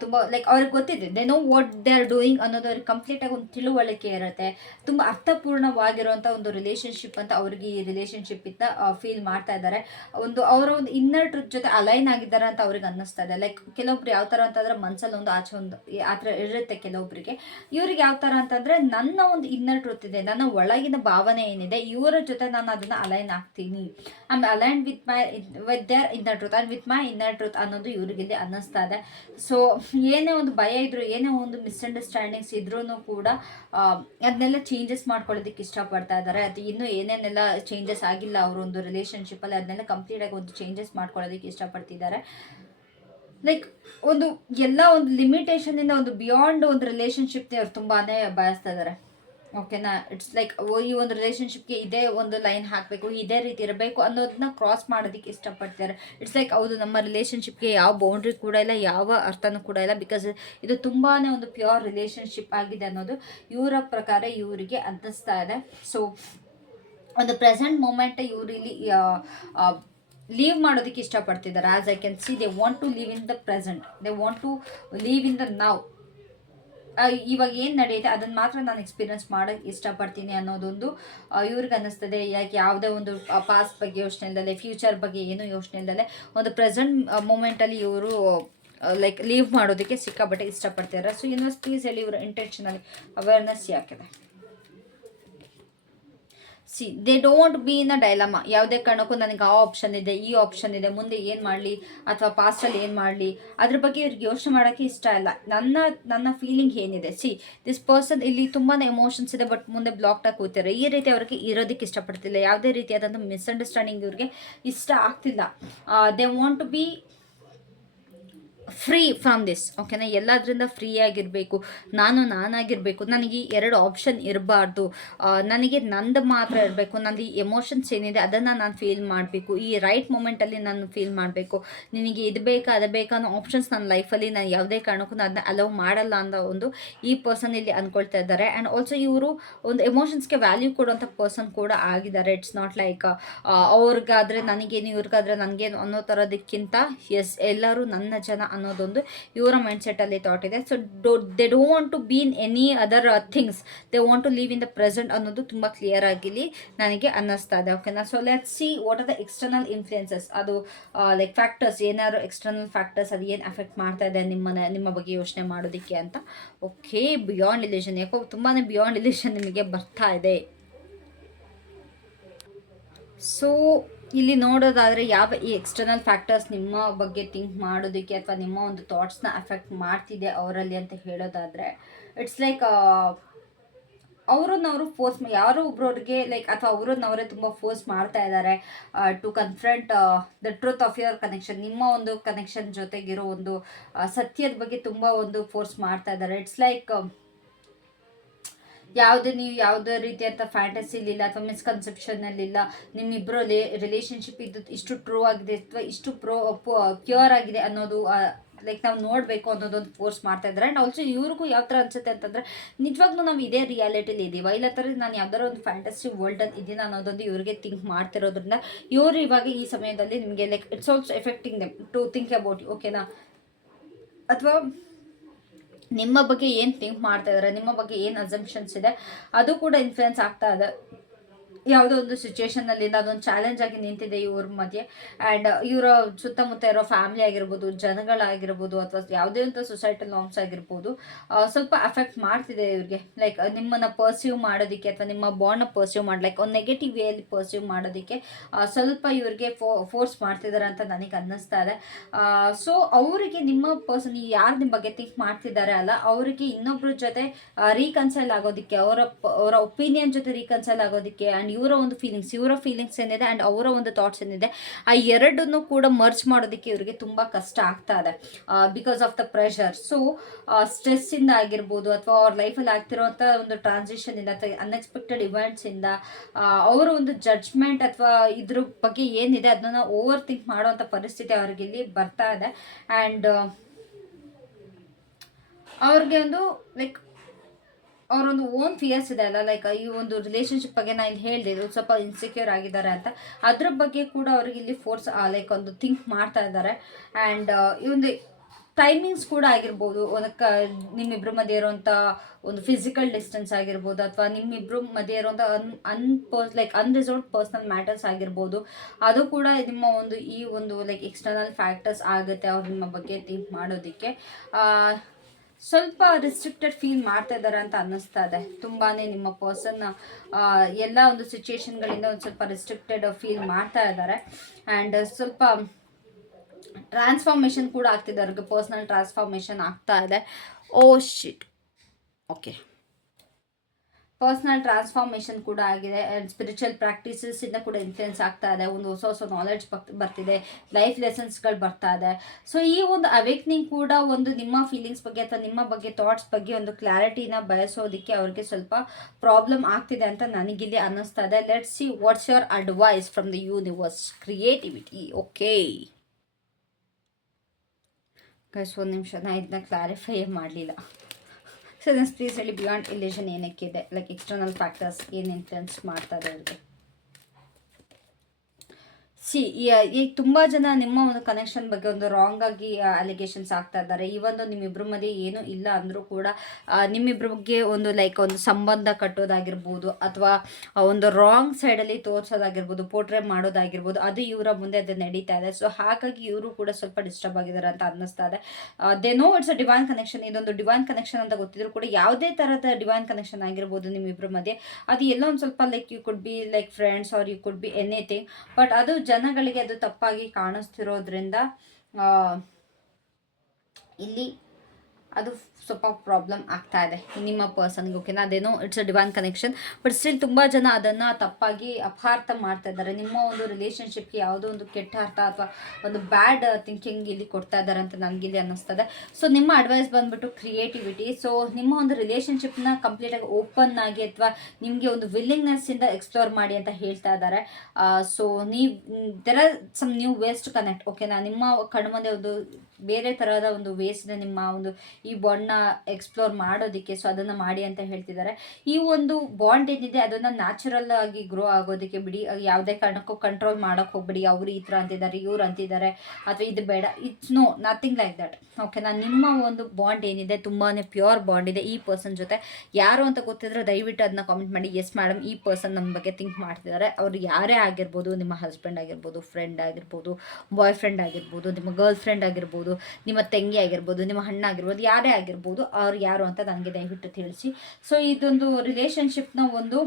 ತುಂಬ ಲೈಕ್ ಅವ್ರಿಗೆ ಗೊತ್ತಿದೆ, they know what they are doing ಅನ್ನೋದು ಅವ್ರಿಗೆ ಕಂಪ್ಲೀಟಾಗಿ ಒಂದು ತಿಳುವಳಿಕೆ ಇರುತ್ತೆ. ತುಂಬ ಅರ್ಥಪೂರ್ಣವಾಗಿರುವಂಥ ಒಂದು ರಿಲೇಷನ್ಶಿಪ್ ಅಂತ ಅವ್ರಿಗೆ ಈ ರಿಲೇಷನ್ಶಿಪ್ ಇಂದ ಫೀಲ್ ಮಾಡ್ತಾ ಇದ್ದಾರೆ. ಅವರ ಒಂದು ಇನ್ನರ್ ಟ್ರುತ್ ಜೊತೆ ಅಲೈನ್ ಆಗಿದ್ದಾರೆ ಅಂತ ಅವ್ರಿಗೆ ಅನ್ನಿಸ್ತಾ ಇದೆ. ಲೈಕ್ ಕೆಲವೊಬ್ರು ಯಾವ ಥರ ಅಂತಂದರೆ ಮನಸ್ಸಲ್ಲಿ ಒಂದು ಆಚೆ ಒಂದು ಆ ಥರ ಇರುತ್ತೆ ಕೆಲವೊಬ್ಬರಿಗೆ. ಇವ್ರಿಗೆ ಯಾವ ಥರ ಅಂತಂದರೆ ನನ್ನ ಒಂದು ಇನ್ನರ್ ಟ್ರುತ್ ಇದೆ, ನನ್ನ ಒಳಗಿನ ಭಾವನೆ ಏನಿದೆ ಇವರ ಜೊತೆ ನಾನು ಅದನ್ನ ಅಲೈನ್ ಆಗ್ತೀನಿ, I am align with their inner truth and with my inner truth ಅನ್ನೋದು ಇವ್ರಿಗೆ ಅನ್ನಿಸ್ತಾ ಇದೆ. ಸೊ ಏನೇ ಒಂದು ಭಯ ಇದ್ರು, ಏನೇ ಒಂದು ಮಿಸ್ಅಂಡರ್ಸ್ಟ್ಯಾಂಡಿಂಗ್ಸ್ ಇದ್ರೂ ಕೂಡ ಅದನ್ನೆಲ್ಲ ಚೇಂಜಸ್ ಮಾಡ್ಕೊಳ್ಳೋದಕ್ಕೆ ಇಷ್ಟಪಡ್ತಾ ಇದ್ದಾರೆ. ಅದು ಇನ್ನೂ ಏನೇನೆಲ್ಲ ಚೇಂಜಸ್ ಆಗಿಲ್ಲ ಅವರ ಒಂದು ರಿಲೇಷನ್ಶಿಪ್ಪಲ್ಲಿ ಅದನ್ನೆಲ್ಲ ಕಂಪ್ಲೀಟಾಗಿ ಒಂದು ಚೇಂಜಸ್ ಮಾಡ್ಕೊಳ್ಳೋದಕ್ಕೆ ಇಷ್ಟಪಡ್ತಿದ್ದಾರೆ. ಲೈಕ್ ಒಂದು ಎಲ್ಲ ಒಂದು ಲಿಮಿಟೇಷನಿಂದ ಒಂದು ಬಿಯಾಂಡ್ ಒಂದು ರಿಲೇಷನ್ಶಿಪ್ನೇ ಅವ್ರು ತುಂಬಾ ಬಯಸ್ತಾ ಇದ್ದಾರೆ. ಓಕೆನಾ, ಇಟ್ಸ್ ಲೈಕ್ ಈ ಒಂದು ರಿಲೇಷನ್ಶಿಪ್ಗೆ ಇದೇ ಒಂದು ಲೈನ್ ಹಾಕಬೇಕು, ಇದೇ ರೀತಿ ಇರಬೇಕು ಅನ್ನೋದನ್ನ ಕ್ರಾಸ್ ಮಾಡೋದಕ್ಕೆ ಇಷ್ಟಪಡ್ತಾರೆ. ಇಟ್ಸ್ ಲೈಕ್ ಹೌದು, ನಮ್ಮ ರಿಲೇಷನ್ಶಿಪ್ಗೆ ಯಾವ ಬೌಂಡ್ರಿ ಕೂಡ ಇಲ್ಲ, ಯಾವ ಅರ್ಥನೂ ಕೂಡ ಇಲ್ಲ, ಬಿಕಾಸ್ ಇದು ತುಂಬಾ ಒಂದು ಪ್ಯೂರ್ ರಿಲೇಷನ್ಶಿಪ್ ಆಗಿದೆ ಅನ್ನೋದು ಇವರ ಪ್ರಕಾರ ಇವರಿಗೆ ಅನ್ನಿಸ್ತಾ ಇದೆ. ಸೊ ಒಂದು ಪ್ರೆಸೆಂಟ್ ಮೂಮೆಂಟ್ ಇವರು ಇಲ್ಲಿ ಲೀವ್ ಮಾಡೋದಕ್ಕೆ ಇಷ್ಟಪಡ್ತಿದ್ದಾರೆ. As I can see, they want to live in the present, they want to live in the now. ಇವಾಗ ಏನು ನಡೆಯುತ್ತೆ ಅದನ್ನು ಮಾತ್ರ ನಾನು ಎಕ್ಸ್ಪೀರಿಯನ್ಸ್ ಮಾಡೋಕ್ಕೆ ಇಷ್ಟಪಡ್ತೀನಿ ಅನ್ನೋದೊಂದು ಇವ್ರಿಗೆ ಅನ್ನಿಸ್ತದೆ. ಯಾಕೆ ಯಾವುದೇ ಒಂದು ಪಾಸ್ಟ್ ಬಗ್ಗೆ ಯೋಚನೆ ಇಲ್ಲದೆ, ಫ್ಯೂಚರ್ ಬಗ್ಗೆ ಏನೂ ಯೋಚನೆ ಇಲ್ಲದೆ ಒಂದು ಪ್ರೆಸೆಂಟ್ ಮೂಮೆಂಟಲ್ಲಿ ಇವರು ಲೈಕ್ ಲೀವ್ ಮಾಡೋದಕ್ಕೆ ಸಿಕ್ಕಾಪಟ್ಟೆ ಇಷ್ಟಪಡ್ತಿದ್ದಾರೆ. ಸೊ ಯೂನಿವರ್ಸ್ ಪ್ಲೀಸ್ ಹೇಳಿ ಇವರು ಇಂಟೆನ್ಷನಲ್ಲಿ ಅವೇರ್ನೆಸ್ ಯಾಕಿದೆ. See they don't be in a dilemma. ಯಾವುದೇ ಕಾರಣಕ್ಕೂ ನನಗೆ ಆ ಆಪ್ಷನ್ ಇದೆ, ಈ ಆಪ್ಷನ್ ಇದೆ, ಮುಂದೆ ಏನು ಮಾಡಲಿ ಅಥವಾ ಪಾಸ್ಟಲ್ಲಿ ಏನು ಮಾಡಲಿ ಅದ್ರ ಬಗ್ಗೆ ಇವ್ರಿಗೆ ಯೋಚನೆ ಮಾಡೋಕ್ಕೆ ಇಷ್ಟ ಇಲ್ಲ. ನನ್ನ ಫೀಲಿಂಗ್ ಏನಿದೆ, ಸಿ ದಿಸ್ ಪರ್ಸನ್ ಇಲ್ಲಿ ತುಂಬಾ ಎಮೋಷನ್ಸ್ ಇದೆ, ಬಟ್ ಮುಂದೆ ಬ್ಲಾಕ್ಟಾಗಿ ಕೂತಿದ್ದಾರೆ. ಈ ರೀತಿ ಅವ್ರಿಗೆ ಇರೋದಕ್ಕೆ ಇಷ್ಟಪಡ್ತಿಲ್ಲ. ಯಾವುದೇ ರೀತಿಯಾದಂಥ ಮಿಸ್ಅಂಡರ್ಸ್ಟ್ಯಾಂಡಿಂಗ್ ಇವ್ರಿಗೆ ಇಷ್ಟ ಆಗ್ತಿಲ್ಲ. They want to be free from this. ಓಕೆನಾ, ಎಲ್ಲದರಿಂದ ಫ್ರೀ ಆಗಿರಬೇಕು, ನಾನಾಗಿರಬೇಕು, ನನಗೆ ಎರಡು ಆಪ್ಷನ್ ಇರಬಾರ್ದು, ನನಗೆ ನಂದು ಮಾತ್ರ ಇರಬೇಕು, ನಂದು ಈ ಎಮೋಷನ್ಸ್ ಏನಿದೆ ಅದನ್ನು ನಾನು ಫೀಲ್ ಮಾಡಬೇಕು, ಈ ರೈಟ್ ಮೂಮೆಂಟಲ್ಲಿ ನಾನು ಫೀಲ್ ಮಾಡಬೇಕು. ನಿನಗೆ ಇದು ಬೇಕಾ ಅದು ಬೇಕಾ ಅನ್ನೋ ಆಪ್ಷನ್ಸ್ ನನ್ನ ಲೈಫಲ್ಲಿ ನಾನು ಯಾವುದೇ ಕಾರಣಕ್ಕೂ ಅದನ್ನ ಅಲೌ ಮಾಡಲ್ಲ ಅನ್ನೋ ಒಂದು ಈ ಪರ್ಸನ್ ಇಲ್ಲಿ ಅಂದ್ಕೊಳ್ತಾ ಇದ್ದಾರೆ. ಆ್ಯಂಡ್ ಆಲ್ಸೋ ಇವರು ಒಂದು ಎಮೋಷನ್ಸ್ಗೆ ವ್ಯಾಲ್ಯೂ ಕೊಡುವಂಥ ಪರ್ಸನ್ ಕೂಡ ಆಗಿದ್ದಾರೆ. ಇಟ್ಸ್ ನಾಟ್ ಲೈಕ್ ಅವ್ರಿಗಾದರೆ ನನಗೇನು, ಇವ್ರಿಗಾದರೆ ನನಗೇನು ಅನ್ನೋ ಥರದಕ್ಕಿಂತ ಎಸ್ ಎಲ್ಲರೂ ನನ್ನ ಜನ ಅನ್ನೋದೊಂದು ಇವರ ಮೈಂಡ್ಸೆಟ್ಟಲ್ಲಿ ಥಾಟ್ ಇದೆ. So they don't want to be in any other things, they want to live in the present ಅನ್ನೋದು ತುಂಬ ಕ್ಲಿಯರ್ ಆಗಿಲಿ ನನಗೆ ಅನ್ನಿಸ್ತಾ ಇದೆ. ಓಕೆನಾ, ಸೊ let's see what are the external influences. ಅದು ಲೈಕ್ ಫ್ಯಾಕ್ಟರ್ಸ್, ಏನಾದ್ರು ಎಕ್ಸ್ಟರ್ನಲ್ ಫ್ಯಾಕ್ಟರ್ಸ್ ಅದು ಏನು ಅಫೆಕ್ಟ್ ಮಾಡ್ತಾ ಇದೆ ನಿಮ್ಮ ಬಗ್ಗೆ ಯೋಚನೆ ಮಾಡೋದಕ್ಕೆ ಅಂತ. ಓಕೆ, ಬಿಯಾಂಡ್ ಇಲ್ಯೂಷನ್, ಯಾಕೋ ತುಂಬಾ ಬಿಯಾಂಡ್ ಇಲ್ಯೂಷನ್ ನಿಮಗೆ ಬರ್ತಾ ಇದೆ. ಸೊ ಇಲ್ಲಿ ನೋಡೋದಾದರೆ ಯಾವ ಈ ಎಕ್ಸ್ಟರ್ನಲ್ ಫ್ಯಾಕ್ಟರ್ಸ್ ನಿಮ್ಮ ಬಗ್ಗೆ ಥಿಂಕ್ ಮಾಡೋದಕ್ಕೆ ಅಥವಾ ನಿಮ್ಮ ಒಂದು ಥಾಟ್ಸ್ನ ಅಫೆಕ್ಟ್ ಮಾಡ್ತಿದೆ ಅವರಲ್ಲಿ ಅಂತ ಹೇಳೋದಾದರೆ, ಇಟ್ಸ್ ಲೈಕ್ ಅವ್ರನ್ನವರು ಫೋರ್ಸ್ ಯಾರೋ ಒಬ್ರವ್ರಿಗೆ ಲೈಕ್ ಅಥವಾ ಅವರೇ ತುಂಬ ಫೋರ್ಸ್ ಮಾಡ್ತಾ ಇದ್ದಾರೆ to confront the truth of your connection. ನಿಮ್ಮ ಒಂದು ಕನೆಕ್ಷನ್ ಜೊತೆಗಿರೋ ಒಂದು ಸತ್ಯದ ಬಗ್ಗೆ ತುಂಬ ಒಂದು ಫೋರ್ಸ್ ಮಾಡ್ತಾ ಇದ್ದಾರೆ. ಇಟ್ಸ್ ಲೈಕ್ ನೀವು ಯಾವುದೇ ರೀತಿಯಂಥ ಫ್ಯಾಂಟಸಿಲಿಲ್ಲ ಅಥವಾ ಮಿಸ್ಕನ್ಸೆಪ್ಷನಲ್ಲಿಲ್ಲ. ನಿಮ್ಮಿಬ್ಬರು ರಿಲೇಷನ್ಶಿಪ್ ಇಷ್ಟು ಟ್ರೂ ಆಗಿದೆ ಅಥವಾ ಇಷ್ಟು ಪ್ಯೂರ್ ಆಗಿದೆ ಅನ್ನೋದು ಲೈಕ್ ನಾವು ನೋಡಬೇಕು ಅನ್ನೋದೊಂದು ಫೋರ್ಸ್ ಮಾಡ್ತಾ ಇದ್ದಾರೆ. ಆ್ಯಂಡ್ ಆಲ್ಸೋ ಇವ್ರಿಗೂ ಯಾವ ಥರ ಅನ್ಸುತ್ತೆ ಅಂತಂದರೆ ನಿಜವಾಗ್ಲೂ ನಾವು ಇದೇ ರಿಯಾಲಿಟಿಲಿ ಇದ್ದೀವ, ಇಲ್ಲ ಥರ ನಾನು ಯಾವ್ದಾರು ಒಂದು ಫ್ಯಾಂಟಸಿ ವರ್ಲ್ಡಲ್ಲಿ ಇದ್ದೀನಿ ಅನ್ನೋದೊಂದು ಇವ್ರಿಗೆ ಥಿಂಕ್ ಮಾಡ್ತಿರೋದ್ರಿಂದ ಇವರು ಇವಾಗ ಈ ಸಮಯದಲ್ಲಿ ನಿಮಗೆ like it's also affecting them to think about you, ಓಕೆನಾ? ಅಥವಾ ನಿಮ್ಮ ಬಗ್ಗೆ ಏನು ಥಿಂಕ್ ಮಾಡ್ತಾ ಇದ್ದಾರೆ, ನಿಮ್ಮ ಬಗ್ಗೆ ಏನು ಅಸಂಪ್ಷನ್ಸ್ ಇದೆ ಅದು ಕೂಡ ಇನ್ಫ್ಲುಯೆನ್ಸ್ ಆಗ್ತಾ ಇದೆ. ಯಾವುದೋ ಒಂದು ಸಿಚುವೇಶನಲ್ಲಿಂದ ಅದೊಂದು ಚಾಲೆಂಜ್ ಆಗಿ ನಿಂತಿದೆ ಇವ್ರ ಮಧ್ಯೆ. ಆ್ಯಂಡ್ ಇವರ ಸುತ್ತಮುತ್ತ ಇರೋ ಫ್ಯಾಮಿಲಿ ಆಗಿರ್ಬೋದು, ಜನಗಳಾಗಿರ್ಬೋದು, ಅಥವಾ ಯಾವುದೇ ಒಂದು ಸೊಸೈಟಲ್ ನಾರ್ಮ್ಸ್ ಆಗಿರ್ಬೋದು, ಸ್ವಲ್ಪ ಅಫೆಕ್ಟ್ ಮಾಡ್ತಿದೆ ಇವ್ರಿಗೆ. ಲೈಕ್ ನಿಮ್ಮನ್ನು ಪರ್ಸೀವ್ ಮಾಡೋದಕ್ಕೆ ಅಥವಾ ನಿಮ್ಮ ಬಾಂಡ್ನ ಪರ್ಸೀವ್ ಮಾಡಿ ಲೈಕ್ ಒಂದು ನೆಗೆಟಿವ್ ವೇಯಲ್ಲಿ ಪರ್ಸೀವ್ ಮಾಡೋದಕ್ಕೆ ಸ್ವಲ್ಪ ಇವ್ರಿಗೆ ಫೋರ್ಸ್ ಮಾಡ್ತಿದ್ದಾರೆ ಅಂತ ನನಗೆ ಅನ್ನಿಸ್ತಾ ಇದೆ. ಸೊ ಅವರಿಗೆ ನಿಮ್ಮ ಪರ್ಸನ್ ಯಾರು ನಿಮ್ಮ ಬಗ್ಗೆ ಥಿಂಕ್ ಮಾಡ್ತಿದ್ದಾರೆ ಅಲ್ಲ, ಅವರಿಗೆ ಇನ್ನೊಬ್ರ ಜೊತೆ ರೀಕನ್ಸೈಲ್ ಆಗೋದಕ್ಕೆ, ಅವರ ಒಪಿನಿಯನ್ ಜೊತೆ ರೀಕನ್ಸೈಲ್ ಆಗೋದಕ್ಕೆ, ಆ್ಯಂಡ್ ಇವರ ಒಂದು ಇವರ ಫೀಲಿಂಗ್ಸ್ ಏನಿದೆ ಆ್ಯಂಡ್ ಅವರ ಒಂದು ಥಾಟ್ಸ್ ಏನಿದೆ ಆ ಎರಡನ್ನು ಕೂಡ ಮರ್ಜ್ ಮಾಡೋದಕ್ಕೆ ಇವರಿಗೆ ತುಂಬ ಕಷ್ಟ ಆಗ್ತಾ ಇದೆ because of the pressure. So ಸ್ಟ್ರೆಸ್ಸಿಂದ ಆಗಿರ್ಬೋದು ಅಥವಾ ಅವ್ರ ಲೈಫಲ್ಲಿ ಆಗ್ತಿರೋಂಥ ಒಂದು ಟ್ರಾನ್ಸಿಷನಿಂದ ಅಥವಾ ಅನ್ಎಕ್ಸ್ಪೆಕ್ಟೆಡ್ ಇವೆಂಟ್ಸಿಂದ ಅವರ ಒಂದು ಜಡ್ಜ್ಮೆಂಟ್ ಅಥವಾ ಇದ್ರ ಬಗ್ಗೆ ಏನಿದೆ ಅದನ್ನು ಓವರ್ ಥಿಂಕ್ ಮಾಡುವಂಥ ಪರಿಸ್ಥಿತಿ ಅವ್ರಿಗೆ ಇಲ್ಲಿ ಬರ್ತಾ ಇದೆ. ಆ್ಯಂಡ್ ಅವ್ರಿಗೆ ಒಂದು ಲೈಕ್ ಅವರೊಂದು ಓನ್ ಫಿಯರ್ಸ್ ಇದೆ ಅಲ್ಲ, ಲೈಕ್ ಈ ಒಂದು ರಿಲೇಷನ್ಶಿಪ್ ಬಗ್ಗೆ ನಾನು ಇಲ್ಲಿ ಹೇಳಿದೆ ಸ್ವಲ್ಪ ಇನ್ಸೆಕ್ಯೂರ್ ಆಗಿದ್ದಾರೆ ಅಂತ, ಅದ್ರ ಬಗ್ಗೆ ಕೂಡ ಅವ್ರಿಗೆ ಇಲ್ಲಿ ಫೋರ್ಸ್ ಲೈಕ್ ಒಂದು ಥಿಂಕ್ ಮಾಡ್ತಾ ಇದ್ದಾರೆ. ಆ್ಯಂಡ್ ಈ ಒಂದು ಟೈಮಿಂಗ್ಸ್ ಕೂಡ ಆಗಿರ್ಬೋದು, ನಿಮ್ಮಿಬ್ಬರ ಮಧ್ಯೆ ಇರೋಂಥ ಒಂದು ಫಿಸಿಕಲ್ ಡಿಸ್ಟೆನ್ಸ್ ಆಗಿರ್ಬೋದು, ಅಥವಾ ನಿಮ್ಮಿಬ್ಬರ ಮಧ್ಯೆ ಇರೋಂಥ ಲೈಕ್ ಅನ್ರಿಸರ್ವ್ಡ್ ಪರ್ಸನಲ್ ಮ್ಯಾಟರ್ಸ್ ಆಗಿರ್ಬೋದು, ಅದು ಕೂಡ ನಿಮ್ಮ ಒಂದು ಈ ಒಂದು ಲೈಕ್ ಎಕ್ಸ್ಟರ್ನಲ್ ಫ್ಯಾಕ್ಟರ್ಸ್ ಆಗುತ್ತೆ ಅವ್ರು ನಿಮ್ಮ ಬಗ್ಗೆ ಥಿಂಕ್ ಮಾಡೋದಕ್ಕೆ. ಸ್ವಲ್ಪ ರಿಸ್ಟ್ರಿಕ್ಟೆಡ್ ಫೀಲ್ ಮಾಡ್ತಾ ಇದ್ದಾರೆ ಅಂತ ಅನ್ನಿಸ್ತಾ ಇದೆ. ತುಂಬಾ ನಿಮ್ಮ ಪರ್ಸನ್ ಎಲ್ಲ ಒಂದು ಸಿಚುಯೇಷನ್ಗಳಿಂದ ಒಂದು ಸ್ವಲ್ಪ ರಿಸ್ಟ್ರಿಕ್ಟೆಡ್ ಫೀಲ್ ಮಾಡ್ತಾ ಇದ್ದಾರೆ. ಆ್ಯಂಡ್ ಸ್ವಲ್ಪ ಟ್ರಾನ್ಸ್ಫಾರ್ಮೇಷನ್ ಕೂಡ ಆಗ್ತಿದೆ, ಅವ್ರಿಗೆ ಪರ್ಸನಲ್ ಟ್ರಾನ್ಸ್ಫಾರ್ಮೇಷನ್ ಆಗ್ತಾ ಇದೆ. ಓ ಶಿಟ್, ಓಕೆ, ಪರ್ಸ್ನಲ್ ಟ್ರಾನ್ಸ್ಫಾರ್ಮೇಷನ್ ಕೂಡ ಆಗಿದೆ. ಆ್ಯಂಡ್ ಸ್ಪಿರಿಚುವಲ್ ಪ್ರಾಕ್ಟೀಸಸ್ಸಿಂದ ಕೂಡ ಇನ್ಫ್ಲುಯೆನ್ಸ್ ಆಗ್ತಾ ಇದೆ. ಒಂದು ಹೊಸ ನಾಲೆಡ್ಜ್ ಬರ್ತಿದೆ, ಲೈಫ್ ಲೆಸನ್ಸ್ಗಳು ಬರ್ತಾ ಇದೆ. ಸೊ ಈ ಒಂದು ಅವೇಕ್ನಿಂಗ್ ಕೂಡ ಒಂದು ನಿಮ್ಮ ಫೀಲಿಂಗ್ಸ್ ಬಗ್ಗೆ ಅಥವಾ ನಿಮ್ಮ ಬಗ್ಗೆ ಥಾಟ್ಸ್ ಬಗ್ಗೆ ಒಂದು ಕ್ಲಾರಿಟಿನ ಬಯಸೋದಕ್ಕೆ ಅವ್ರಿಗೆ ಸ್ವಲ್ಪ ಪ್ರಾಬ್ಲಮ್ ಆಗ್ತಿದೆ ಅಂತ ನನಗಿಲ್ಲಿ ಅನ್ನಿಸ್ತಾ ಇದೆ. Let's see what's your advice from the universe. Creativity. Okay guys, ಒಂದು ನಿಮಿಷ, ನಾನು ಇದನ್ನ ಕ್ಲಾರಿಫೈ ಮಾಡಲಿಲ್ಲ. ಸೊ ದೆನ್ ಪ್ಲೀಸ್ ಹೇಳಿ, ಬಿಯಾಂಡ್ ಇಲ್ಯೂಷನ್ ಏನಕ್ಕಿದೆ, ಲೈಕ್ ಎಕ್ಸ್ಟರ್ನಲ್ ಫ್ಯಾಕ್ಟರ್ಸ್ ಏನು ಇನ್ಫ್ಲುಯೆನ್ಸ್ ಮಾಡ್ತಾ ಇದೆ ಅವ್ರಿಗೆ? ಈಗ ತುಂಬ ಜನ ನಿಮ್ಮ ಒಂದು ಕನೆಕ್ಷನ್ ಬಗ್ಗೆ ಒಂದು ರಾಂಗ್ ಆಗಿ ಅಲಿಗೇಷನ್ಸ್ ಆಗ್ತಾ ಇದ್ದಾರೆ. ಈ ಒಂದು ನಿಮ್ಮಿಬ್ಬರ ಮಧ್ಯೆ ಏನೂ ಇಲ್ಲ ಅಂದರೂ ಕೂಡ ನಿಮ್ಮಿಬ್ಬರ ಬಗ್ಗೆ ಒಂದು ಲೈಕ್ ಒಂದು ಸಂಬಂಧ ಕಟ್ಟೋದಾಗಿರ್ಬೋದು ಅಥವಾ ಒಂದು ರಾಂಗ್ ಸೈಡಲ್ಲಿ ತೋರಿಸೋದಾಗಿರ್ಬೋದು, ಪೋರ್ಟ್ರೇ ಮಾಡೋದಾಗಿರ್ಬೋದು, ಅದು ಇವರ ಮುಂದೆ ಅದು ನಡೀತಾ ಇದೆ. ಸೊ ಹಾಗಾಗಿ ಇವರು ಕೂಡ ಸ್ವಲ್ಪ ಡಿಸ್ಟರ್ಬ್ ಆಗಿದ್ದಾರೆ ಅಂತ ಅನ್ನಿಸ್ತಾ ಇದೆ. They know it's a divine connection, ಇದೊಂದು ಡಿವೈನ್ ಕನೆಕ್ಷನ್ ಅಂತ ಗೊತ್ತಿದ್ರು ಕೂಡ ಯಾವುದೇ ಥರದ ಡಿವೈನ್ ಕನೆಕ್ಷನ್ ಆಗಿರ್ಬೋದು ನಿಮ್ಮಿಬ್ಬರ ಮಧ್ಯೆ, ಅದು ಎಲ್ಲೋ ಒಂದು ಸ್ವಲ್ಪ like you could be like friends or you could be anything. But ಅದು ಜನಗಳಿಗೆ ಅದು ತಪ್ಪಾಗಿ ಕಾಣಿಸ್ತಿರೋದ್ರಿಂದ ಇಲ್ಲಿ ಅದು ಸ್ವಲ್ಪ ಪ್ರಾಬ್ಲಮ್ ಆಗ್ತಾ ಇದೆ ನಿಮ್ಮ ಪರ್ಸನ್ಗೆ. ಓಕೆನಾ? ಅದೇನೋ it's a divine connection, but still ತುಂಬ ಜನ ಅದನ್ನು ತಪ್ಪಾಗಿ ಅಪಾರ್ಥ ಮಾಡ್ತಾ ಇದ್ದಾರೆ. ನಿಮ್ಮ ಒಂದು ರಿಲೇಷನ್ಶಿಪ್ಗೆ ಯಾವುದೋ ಒಂದು ಕೆಟ್ಟ ಅರ್ಥ ಅಥವಾ ಒಂದು ಬ್ಯಾಡ್ ಥಿಂಕಿಂಗ್ ಇಲ್ಲಿ ಕೊಡ್ತಾ ಇದ್ದಾರೆ ಅಂತ ನನಗಿಲ್ಲಿ ಅನ್ನಿಸ್ತದೆ. ಸೊ ನಿಮ್ಮ ಅಡ್ವೈಸ್ ಬಂದುಬಿಟ್ಟು ಕ್ರಿಯೇಟಿವಿಟಿ. ಸೊ ನಿಮ್ಮ ಒಂದು ರಿಲೇಷನ್ಶಿಪ್ನ ಕಂಪ್ಲೀಟಾಗಿ ಓಪನ್ ಆಗಿ ಅಥವಾ ನಿಮಗೆ ಒಂದು ವಿಲ್ಲಿಂಗ್ನೆಸ್ಸಿಂದ ಎಕ್ಸ್ಪ್ಲೋರ್ ಮಾಡಿ ಅಂತ ಹೇಳ್ತಾ ಇದ್ದಾರೆ. ಸೊ ನೀವು there are some new ways to connect. ಓಕೆನಾ? ನಿಮ್ಮ ಕಣ್ಮುಂದೆ ಒಂದು ಬೇರೆ ಥರದ ಒಂದು ವೇಸ್ನ ನಿಮ್ಮ ಒಂದು ಈ ಬಾಂಡ್ನ ಎಕ್ಸ್ಪ್ಲೋರ್ ಮಾಡೋದಕ್ಕೆ. ಸೊ ಅದನ್ನು ಮಾಡಿ ಅಂತ ಹೇಳ್ತಿದ್ದಾರೆ. ಈ ಒಂದು ಬಾಂಡ್ ಏನಿದೆ ಅದನ್ನು ನ್ಯಾಚುರಲ್ ಆಗಿ ಗ್ರೋ ಆಗೋದಕ್ಕೆ ಬಿಡಿ, ಯಾವುದೇ ಕಾರಣಕ್ಕೂ ಕಂಟ್ರೋಲ್ ಮಾಡೋಕ್ಕೆ ಹೋಗ್ಬಿಡಿ. ಅವರು ಈ ಥರ ಅಂತಿದ್ದಾರೆ, ಇವ್ರು ಅಂತಿದ್ದಾರೆ, ಅಥವಾ ಇದು ಬೇಡ, it's no nothing like that. ಓಕೆನಾ? ನಿಮ್ಮ ಒಂದು ಬಾಂಡ್ ಏನಿದೆ ತುಂಬಾ ಪ್ಯೂರ್ ಬಾಂಡ್ ಇದೆ ಈ ಪರ್ಸನ್ ಜೊತೆ. ಯಾರು ಅಂತ ಗೊತ್ತಿದ್ರೆ ದಯವಿಟ್ಟು ಅದನ್ನ ಕಾಮೆಂಟ್ ಮಾಡಿ. ಎಸ್ ಮೇಡಮ್, ಈ ಪರ್ಸನ್ ನಮ್ಮ ಬಗ್ಗೆ ಥಿಂಕ್ ಮಾಡ್ತಿದ್ದಾರೆ. ಅವರು ಯಾರೇ ಆಗಿರ್ಬೋದು, ನಿಮ್ಮ ಹಸ್ಬೆಂಡ್ ಆಗಿರ್ಬೋದು, ಫ್ರೆಂಡ್ ಆಗಿರ್ಬೋದು, ಬಾಯ್ ಫ್ರೆಂಡ್ ಆಗಿರ್ಬೋದು, ನಿಮ್ಮ ಗರ್ಲ್ ಫ್ರೆಂಡ್ ಆಗಿರ್ಬೋದು, ನಿಮ್ಮ ತಂಗಿ ಆಗಿರ್ಬೋದು, ನಿಮ್ಮ ಅಣ್ಣ ಆಗಿರ್ಬೋದು, ಯಾರೇ ಆಗಿರ್ಬೋದು, ಅವ್ರು ಯಾರು ಅಂತ ನನಗೆ ದಯವಿಟ್ಟು ತಿಳಿಸಿ. ಸೊ ಇದೊಂದು ರಿಲೇಷನ್ಶಿಪ್ನ ಒಂದು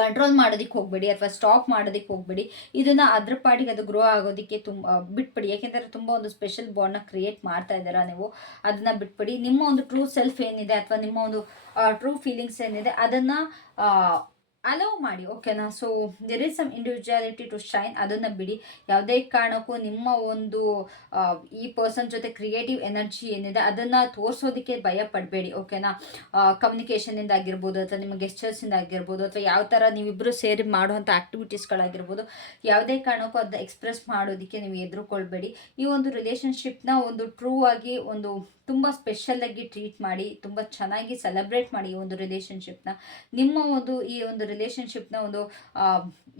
ಕಂಟ್ರೋಲ್ ಮಾಡೋದಕ್ಕೆ ಹೋಗಬೇಡಿ ಅಥವಾ ಸ್ಟಾಪ್ ಮಾಡೋದಕ್ಕೆ ಹೋಗಬೇಡಿ. ಇದನ್ನು ಅದ್ರ ಪಾಡಿಗೆ ಅದು ಗ್ರೋ ಆಗೋದಕ್ಕೆ ಬಿಟ್ಬಿಡಿ. ಯಾಕೆಂದರೆ ತುಂಬ ಒಂದು ಸ್ಪೆಷಲ್ ಬಾಂಡ್ನ ಕ್ರಿಯೇಟ್ ಮಾಡ್ತಾ ಇದ್ದೀರಾ ನೀವು. ಅದನ್ನು ಬಿಟ್ಬಿಡಿ. ನಿಮ್ಮ ಒಂದು ಟ್ರೂ ಸೆಲ್ಫ್ ಏನಿದೆ ಅಥವಾ ನಿಮ್ಮ ಒಂದು ಟ್ರೂ ಫೀಲಿಂಗ್ಸ್ ಏನಿದೆ ಅದನ್ನು ಅಲೋ ಮಾಡಿ, ಓಕೆನಾ. So there is some individuality to shine, ಅದನ್ನು ಬಿಡಿ. ಯಾವುದೇ ಕಾರಣಕ್ಕೂ ನಿಮ್ಮ ಒಂದು ಈ ಪರ್ಸನ್ ಜೊತೆ ಕ್ರಿಯೇಟಿವ್ ಎನರ್ಜಿ ಏನಿದೆ ಅದನ್ನು ತೋರಿಸೋದಕ್ಕೆ ಭಯ ಪಡಬೇಡಿ, ಓಕೆನಾ. ಕಮ್ಯುನಿಕೇಷನಿಂದ ಆಗಿರ್ಬೋದು ಅಥವಾ ನಿಮ್ಮ ಗೆಸ್ಚರ್ಸಿಂದ ಆಗಿರ್ಬೋದು ಅಥವಾ ಯಾವ ಥರ ನೀವಿಬ್ಬರು ಸೇರಿ ಮಾಡುವಂಥ ಆ್ಯಕ್ಟಿವಿಟೀಸ್ಗಳಾಗಿರ್ಬೋದು, ಯಾವುದೇ ಕಾರಣಕ್ಕೂ ಅದನ್ನ ಎಕ್ಸ್ಪ್ರೆಸ್ ಮಾಡೋದಕ್ಕೆ ನೀವು ಎದುರುಕೊಳ್ಬೇಡಿ. ಈ ಒಂದು ರಿಲೇಷನ್ಶಿಪ್ನ ಒಂದು ಟ್ರೂ ಆಗಿ ಒಂದು ತುಂಬ ಸ್ಪೆಷಲಾಗಿ ಟ್ರೀಟ್ ಮಾಡಿ, ತುಂಬ ಚೆನ್ನಾಗಿ ಸೆಲೆಬ್ರೇಟ್ ಮಾಡಿ ಈ ಒಂದು ರಿಲೇಷನ್ಶಿಪ್ನ. ನಿಮ್ಮ ಒಂದು ಈ ಒಂದು ರಿಲೇಷನ್ಶಿಪ್ನ ಒಂದು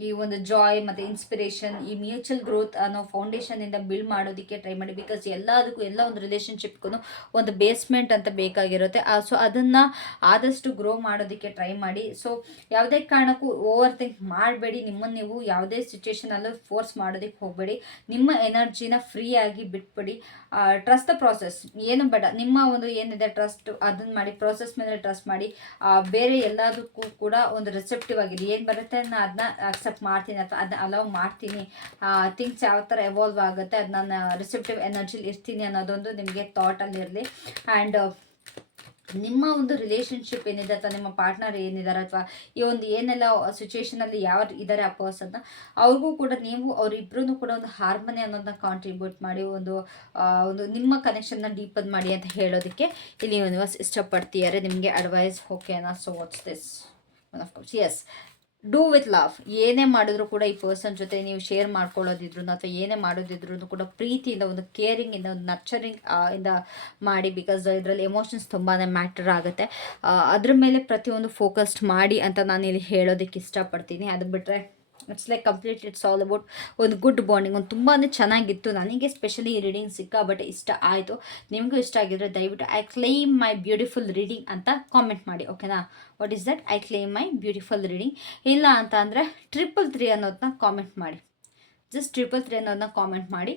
ಈ ಒಂದು ಜಾಯ್ ಮತ್ತು ಇನ್ಸ್ಪಿರೇಷನ್, ಈ ಮ್ಯೂಚುವಲ್ ಗ್ರೋತ್ ಅನ್ನೋ ಫೌಂಡೇಶನಿಂದ ಬಿಲ್ಡ್ ಮಾಡೋದಕ್ಕೆ ಟ್ರೈ ಮಾಡಿ. ಬಿಕಾಸ್ ಎಲ್ಲದಕ್ಕೂ ಎಲ್ಲ ಒಂದು ರಿಲೇಷನ್ಶಿಪ್ಗೂ ಒಂದು ಬೇಸ್ಮೆಂಟ್ ಅಂತ ಬೇಕಾಗಿರುತ್ತೆ. ಸೊ ಅದನ್ನು ಆದಷ್ಟು ಗ್ರೋ ಮಾಡೋದಕ್ಕೆ ಟ್ರೈ ಮಾಡಿ. ಸೊ ಯಾವುದೇ ಕಾರಣಕ್ಕೂ ಓವರ್ ಥಿಂಕ್ ಮಾಡಬೇಡಿ. ನಿಮ್ಮನ್ನು ನೀವು ಯಾವುದೇ ಸಿಚುವೇಶನಲ್ಲೂ ಫೋರ್ಸ್ ಮಾಡೋದಕ್ಕೆ ಹೋಗಬೇಡಿ. ನಿಮ್ಮ ಎನರ್ಜಿನ ಫ್ರೀಯಾಗಿ ಬಿಟ್ಬಿಡಿ. ಟ್ರಸ್ಟ್ ದ ಪ್ರಾಸೆಸ್, ಏನು ಬೇಡ. ನಿಮ್ಮ ಒಂದು ಏನಿದೆ ಟ್ರಸ್ಟ್ ಅದನ್ನು ಮಾಡಿ, ಪ್ರಾಸೆಸ್ ಮೇಲೆ ಟ್ರಸ್ಟ್ ಮಾಡಿ. ಬೇರೆ ಎಲ್ಲದಕ್ಕೂ ಕೂಡ ಒಂದು ರಿಸೆಪ್ಟಿವ್ ಆಗಿದೆ. ಏನು ಬರುತ್ತೆ ನಾನು ಅದನ್ನ ಅಕ್ಸೆಪ್ಟ್ ಮಾಡ್ತೀನಿ ಅಥವಾ ಅದನ್ನ ಅಲೌ ಮಾಡ್ತೀನಿ. ಥಿಂಗ್ಸ್ ಯಾವ ಥರ ಎವಾಲ್ವ್ ಆಗುತ್ತೆ ಅದು ನಾನು ರಿಸೆಪ್ಟಿವ್ ಎನರ್ಜಿಲಿ ಇರ್ತೀನಿ ಅನ್ನೋದೊಂದು ನಿಮಗೆ ಥಾಟಲ್ಲಿರಲಿ. ಆ್ಯಂಡ್ ನಿಮ್ಮ ಒಂದು ರಿಲೇಷನ್ಶಿಪ್ ಏನಿದೆ ಅಥವಾ ನಿಮ್ಮ ಪಾರ್ಟ್ನರ್ ಏನಿದ್ದಾರೆ ಅಥವಾ ಈ ಒಂದು ಏನೆಲ್ಲ ಸಿಚುವೇಶನಲ್ಲಿ ಯಾವ ಇದ್ದಾರೆ ಆ ಪರ್ಸನ್ನ, ಅವ್ರಿಗೂ ಕೂಡ ನೀವು ಅವರಿಬ್ಬರೂ ಕೂಡ ಒಂದು ಹಾರ್ಮನಿ ಅನ್ನೋದನ್ನ ಕಾಂಟ್ರಿಬ್ಯೂಟ್ ಮಾಡಿ ಒಂದು ನಿಮ್ಮ ಕನೆಕ್ಷನ್ನ ಡೀಪನ್ ಮಾಡಿ ಅಂತ ಹೇಳೋದಕ್ಕೆ ಇಲ್ಲಿ ಯೂನಿವರ್ಸ್ ಇಷ್ಟಪಡ್ತಿದ್ದಾರೆ. ನಿಮಗೆ ಅಡ್ವೈಸ್, ಓಕೆನಾ. So what's this one of course, yes, do with love. ಏನೇ ಮಾಡಿದ್ರು ಕೂಡ ಈ ಪರ್ಸನ್ ಜೊತೆ ನೀವು ಶೇರ್ ಮಾಡ್ಕೊಳ್ಳೋದಿದ್ರು ಅಥವಾ ಏನೇ ಮಾಡೋದಿದ್ರು ಕೂಡ ಪ್ರೀತಿಯಿಂದ, ಒಂದು ಕೇರಿಂಗಿಂದ, ಒಂದು ನರ್ಚರಿಂಗ್ ಇಂದ ಮಾಡಿ. ಬಿಕಾಸ್ ಇದರಲ್ಲಿ ಎಮೋಷನ್ಸ್ ತುಂಬಾ ಮ್ಯಾಟರ್ ಆಗುತ್ತೆ. ಅದ್ರ ಮೇಲೆ ಪ್ರತಿಯೊಂದು ಫೋಕಸ್ಡ್ ಮಾಡಿ ಅಂತ ನಾನು ಇಲ್ಲಿ ಹೇಳೋದಕ್ಕೆ ಇಷ್ಟಪಡ್ತೀನಿ. ಅದು ಬಿಟ್ಟರೆ it's like complete, it's all about ಒಂದು ಗುಡ್ ಬಾಂಡಿಂಗ್. ಒಂದು ತುಂಬಾ ಚೆನ್ನಾಗಿತ್ತು. ನನಗೆ ಸ್ಪೆಷಲಿ ಈ ರೀಡಿಂಗ್ ಸಿಕ್ಕಾಬಟ್ಟೆ ಇಷ್ಟ ಆಯಿತು. ನಿಮಗೂ ಇಷ್ಟ ಆಗಿದ್ರೆ ದಯವಿಟ್ಟು I claim my beautiful reading ಅಂತ ಕಾಮೆಂಟ್ ಮಾಡಿ, ಓಕೆನಾ. What is that? I claim my beautiful reading. ಇಲ್ಲ ಅಂತ ಅಂದರೆ 333 ಅನ್ನೋದನ್ನ ಕಾಮೆಂಟ್ ಮಾಡಿ. ಜಸ್ಟ್ 333 ಅನ್ನೋದನ್ನ ಕಾಮೆಂಟ್ ಮಾಡಿ.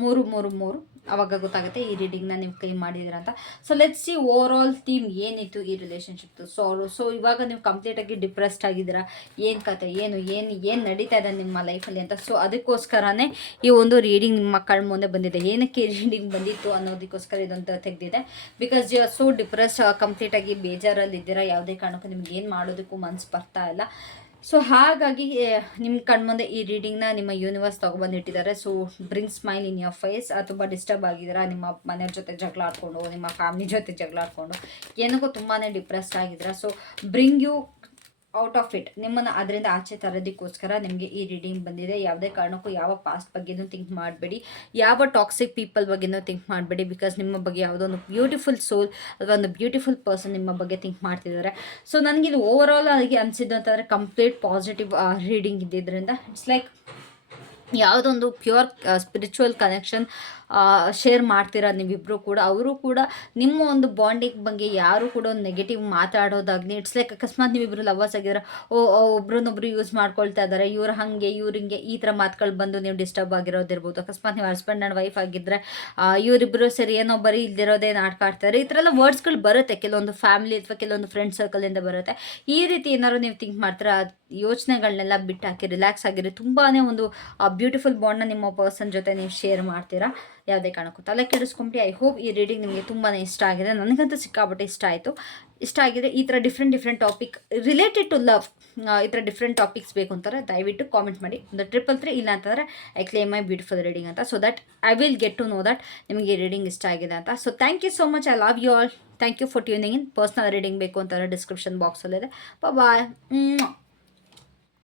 333 ಅವಾಗ ಗೊತ್ತಾಗುತ್ತೆ ಈ ರೀಡಿಂಗ್ನ ನೀವು ಕ್ಲೈಮ್ ಮಾಡಿದ್ದೀರ ಅಂತ. So let's C over all theme ಏನಿತ್ತು ಈ ರಿಲೇಷನ್ಶಿಪ್ದು. ಸೊ ಇವಾಗ ನೀವು ಕಂಪ್ಲೀಟಾಗಿ ಡಿಪ್ರೆಸ್ಡ್ ಆಗಿದ್ದೀರಾ. ಏನು ಕತೆ, ಏನು ನಡೀತಾ ಇದೆ ನಿಮ್ಮ ಲೈಫಲ್ಲಿ ಅಂತ. ಸೊ ಅದಕ್ಕೋಸ್ಕರನೇ ಈ ಒಂದು ರೀಡಿಂಗ್ ನಿಮ್ಮ ಕಣ್ಣು ಮುಂದೆ ಬಂದಿದೆ. ಏನಕ್ಕೆ ರೀಡಿಂಗ್ ಬಂದಿತ್ತು ಅನ್ನೋದಕ್ಕೋಸ್ಕರ ಇದೊಂದು ತೆಗೆದಿದೆ. Because you are so depressed, ಕಂಪ್ಲೀಟಾಗಿ ಬೇಜಾರಲ್ಲಿದ್ದೀರಾ. ಯಾವುದೇ ಕಾರಣಕ್ಕೂ ನಿಮ್ಗೆ ಏನು ಮಾಡೋದಕ್ಕೂ ಮನಸ್ಸು ಬರ್ತಾ ಇಲ್ಲ. ಸೊ ಹಾಗಾಗಿ ನಿಮ್ಮ ಕಣ್ಮುಂದೆ ಈ ರೀಡಿಂಗ್ನ ನಿಮ್ಮ ಯೂನಿವರ್ಸ್ ತೊಗೊಬಂದಿಟ್ಟಿದ್ದಾರೆ. So bring smile in your face. ತುಂಬ ಡಿಸ್ಟರ್ಬ್ ಆಗಿದ್ದೀರಾ, ನಿಮ್ಮ ಮನೆಯವ್ರ ಜೊತೆ ಜಗಳ ಆಡ್ಕೊಂಡು, ನಿಮ್ಮ ಫ್ಯಾಮಿಲಿ ಜೊತೆ ಜಗಳ ಆಡ್ಕೊಂಡು, ಏನಕ್ಕೂ ತುಂಬಾ ಡಿಪ್ರೆಸ್ಡ್ ಆಗಿದ್ದೀರಾ. So bring you out of it. ನಿಮ್ಮನ್ನು ಅದರಿಂದ ಆಚೆ ತರೋದಕ್ಕೋಸ್ಕರ ನಿಮಗೆ ಈ ರೀಡಿಂಗ್ ಬಂದಿದೆ. ಯಾವುದೇ ಕಾರಣಕ್ಕೂ ಯಾವ ಪಾಸ್ಟ್ ಬಗ್ಗೆನೂ ಥಿಂಕ್ ಮಾಡಬೇಡಿ, ಯಾವ ಟಾಕ್ಸಿಕ್ ಪೀಪಲ್ ಬಗ್ಗೆನೂ ಥಿಂಕ್ ಮಾಡಬೇಡಿ. ಬಿಕಾಸ್ ನಿಮ್ಮ ಬಗ್ಗೆ ಯಾವುದೋ ಒಂದು ಬ್ಯೂಟಿಫುಲ್ ಸೋಲ್ ಅಥವಾ ಒಂದು ಬ್ಯೂಟಿಫುಲ್ ಪರ್ಸನ್ ನಿಮ್ಮ ಬಗ್ಗೆ ಥಿಂಕ್ ಮಾಡ್ತಿದ್ದಾರೆ. ಸೊ ನನಗಿದು ಓವರ್ ಆಲ್ ಆಗಿ ಅನಿಸಿದ್ದು ಅಂತಂದರೆ ಕಂಪ್ಲೀಟ್ ಪಾಸಿಟಿವ್ ರೀಡಿಂಗ್ ಇದ್ದಿದ್ದರಿಂದ ಇಟ್ಸ್ ಲೈಕ್ ಯಾವುದೊಂದು ಪ್ಯೂರ್ ಸ್ಪಿರಿಚುವಲ್ ಕನೆಕ್ಷನ್ ಶೇರ್ ಮಾಡ್ತೀರಾ ನೀವಿಬ್ಬರು ಕೂಡ. ಅವರು ಕೂಡ ನಿಮ್ಮ ಒಂದು ಬಾಂಡಿಂಗ್ ಬಗ್ಗೆ ಯಾರು ಕೂಡ ಒಂದು ನೆಗೆಟಿವ್ ಮಾತಾಡೋದಾಗಲಿ, ಇಟ್ಸ್ ಲೈಕ್ ಅಕಸ್ಮಾತ್ ನೀವಿಬ್ಬರು ಲವರ್ಸ್ ಆಗಿದ್ರೆ ಒಬ್ರನ್ನೊಬ್ರು ಯೂಸ್ ಮಾಡ್ಕೊಳ್ತಾ ಇದ್ದಾರೆ, ಇವ್ರು ಹಾಗೆ ಇವ್ರು ಹಿಂಗೆ ಈ ಥರ ಮಾತುಗಳು ಬಂದು ನೀವು ಡಿಸ್ಟರ್ಬ್ ಆಗಿರೋದಿರ್ಬೋದು. ಅಕಸ್ಮಾತ್ ನೀವು ಹಸ್ಬೆಂಡ್ ಆ್ಯಂಡ್ ವೈಫ್ ಆಗಿದ್ದರೆ ಇವರಿಬ್ಬರು ಸರಿ ಏನೋ ಬರೀ ಇಲ್ದಿರೋದೇ ನಾಟಕ ಆಡ್ತಾರೆ. ಈ ಥರ ಎಲ್ಲ ವರ್ಡ್ಸ್ಗಳು ಬರುತ್ತೆ ಕೆಲವೊಂದು ಫ್ಯಾಮಿಲಿ ಅಥವಾ ಕೆಲವೊಂದು ಫ್ರೆಂಡ್ ಸರ್ಕಲಿಂದ ಬರುತ್ತೆ. ಈ ರೀತಿ ಏನಾದ್ರು ನೀವು ಥಿಂಕ್ ಮಾಡ್ತೀರಾ, ಯೋಚನೆಗಳನ್ನೆಲ್ಲ ಬಿಟ್ಟು ಹಾಕಿ ರಿಲ್ಯಾಕ್ಸ್ ಆಗಿರಿ. ತುಂಬಾ ಒಂದು ಬ್ಯೂಟಿಫುಲ್ ಬಾಂಡ್ನ ನಿಮ್ಮ ಪರ್ಸನ್ ಜೊತೆ ನೀವು ಶೇರ್ ಮಾಡ್ತೀರಾ. ಯಾವುದೇ ಕಾರಣಕ್ಕೂ ತಲೆ ಕೆಡಿಸ್ಕೊಂಬಿಟ್ಟು. ಐ ಹೋಪ್ ಈ ರೀಡಿಂಗ್ ನಿಮಗೆ ತುಂಬಾ ಇಷ್ಟ ಆಗಿದೆ. ನನಗಂತೂ ಸಿಕ್ಕಾಪಟ್ಟೆ ಇಷ್ಟ ಆಗಿದೆ. ಈ ಥರ different topic related to love, ಈ ಥರ ಡಿಫ್ರೆಂಟ್ ಟಾಪಿಕ್ಸ್ ಬೇಕು ಅಂತಾರೆ ದಯವಿಟ್ಟು ಕಾಮೆಂಟ್ ಮಾಡಿ. ಒಂದು 333 ಇಲ್ಲ ಅಂತಂದರೆ I claim my beautiful reading ಅಂತ. So that I will get to know that ನಿಮಗೆ ಈ ರೀಡಿಂಗ್ ಇಷ್ಟ ಆಗಿದೆ ಅಂತ. So thank you so much. I love you all. Thank you for tuning in. Personal reading ಬೇಕು ಅಂತಂದರೆ ಡಿಸ್ಕ್ರಿಪ್ಷನ್ ಬಾಕ್ಸಲ್ಲಿದೆ. ಬಾಯ್.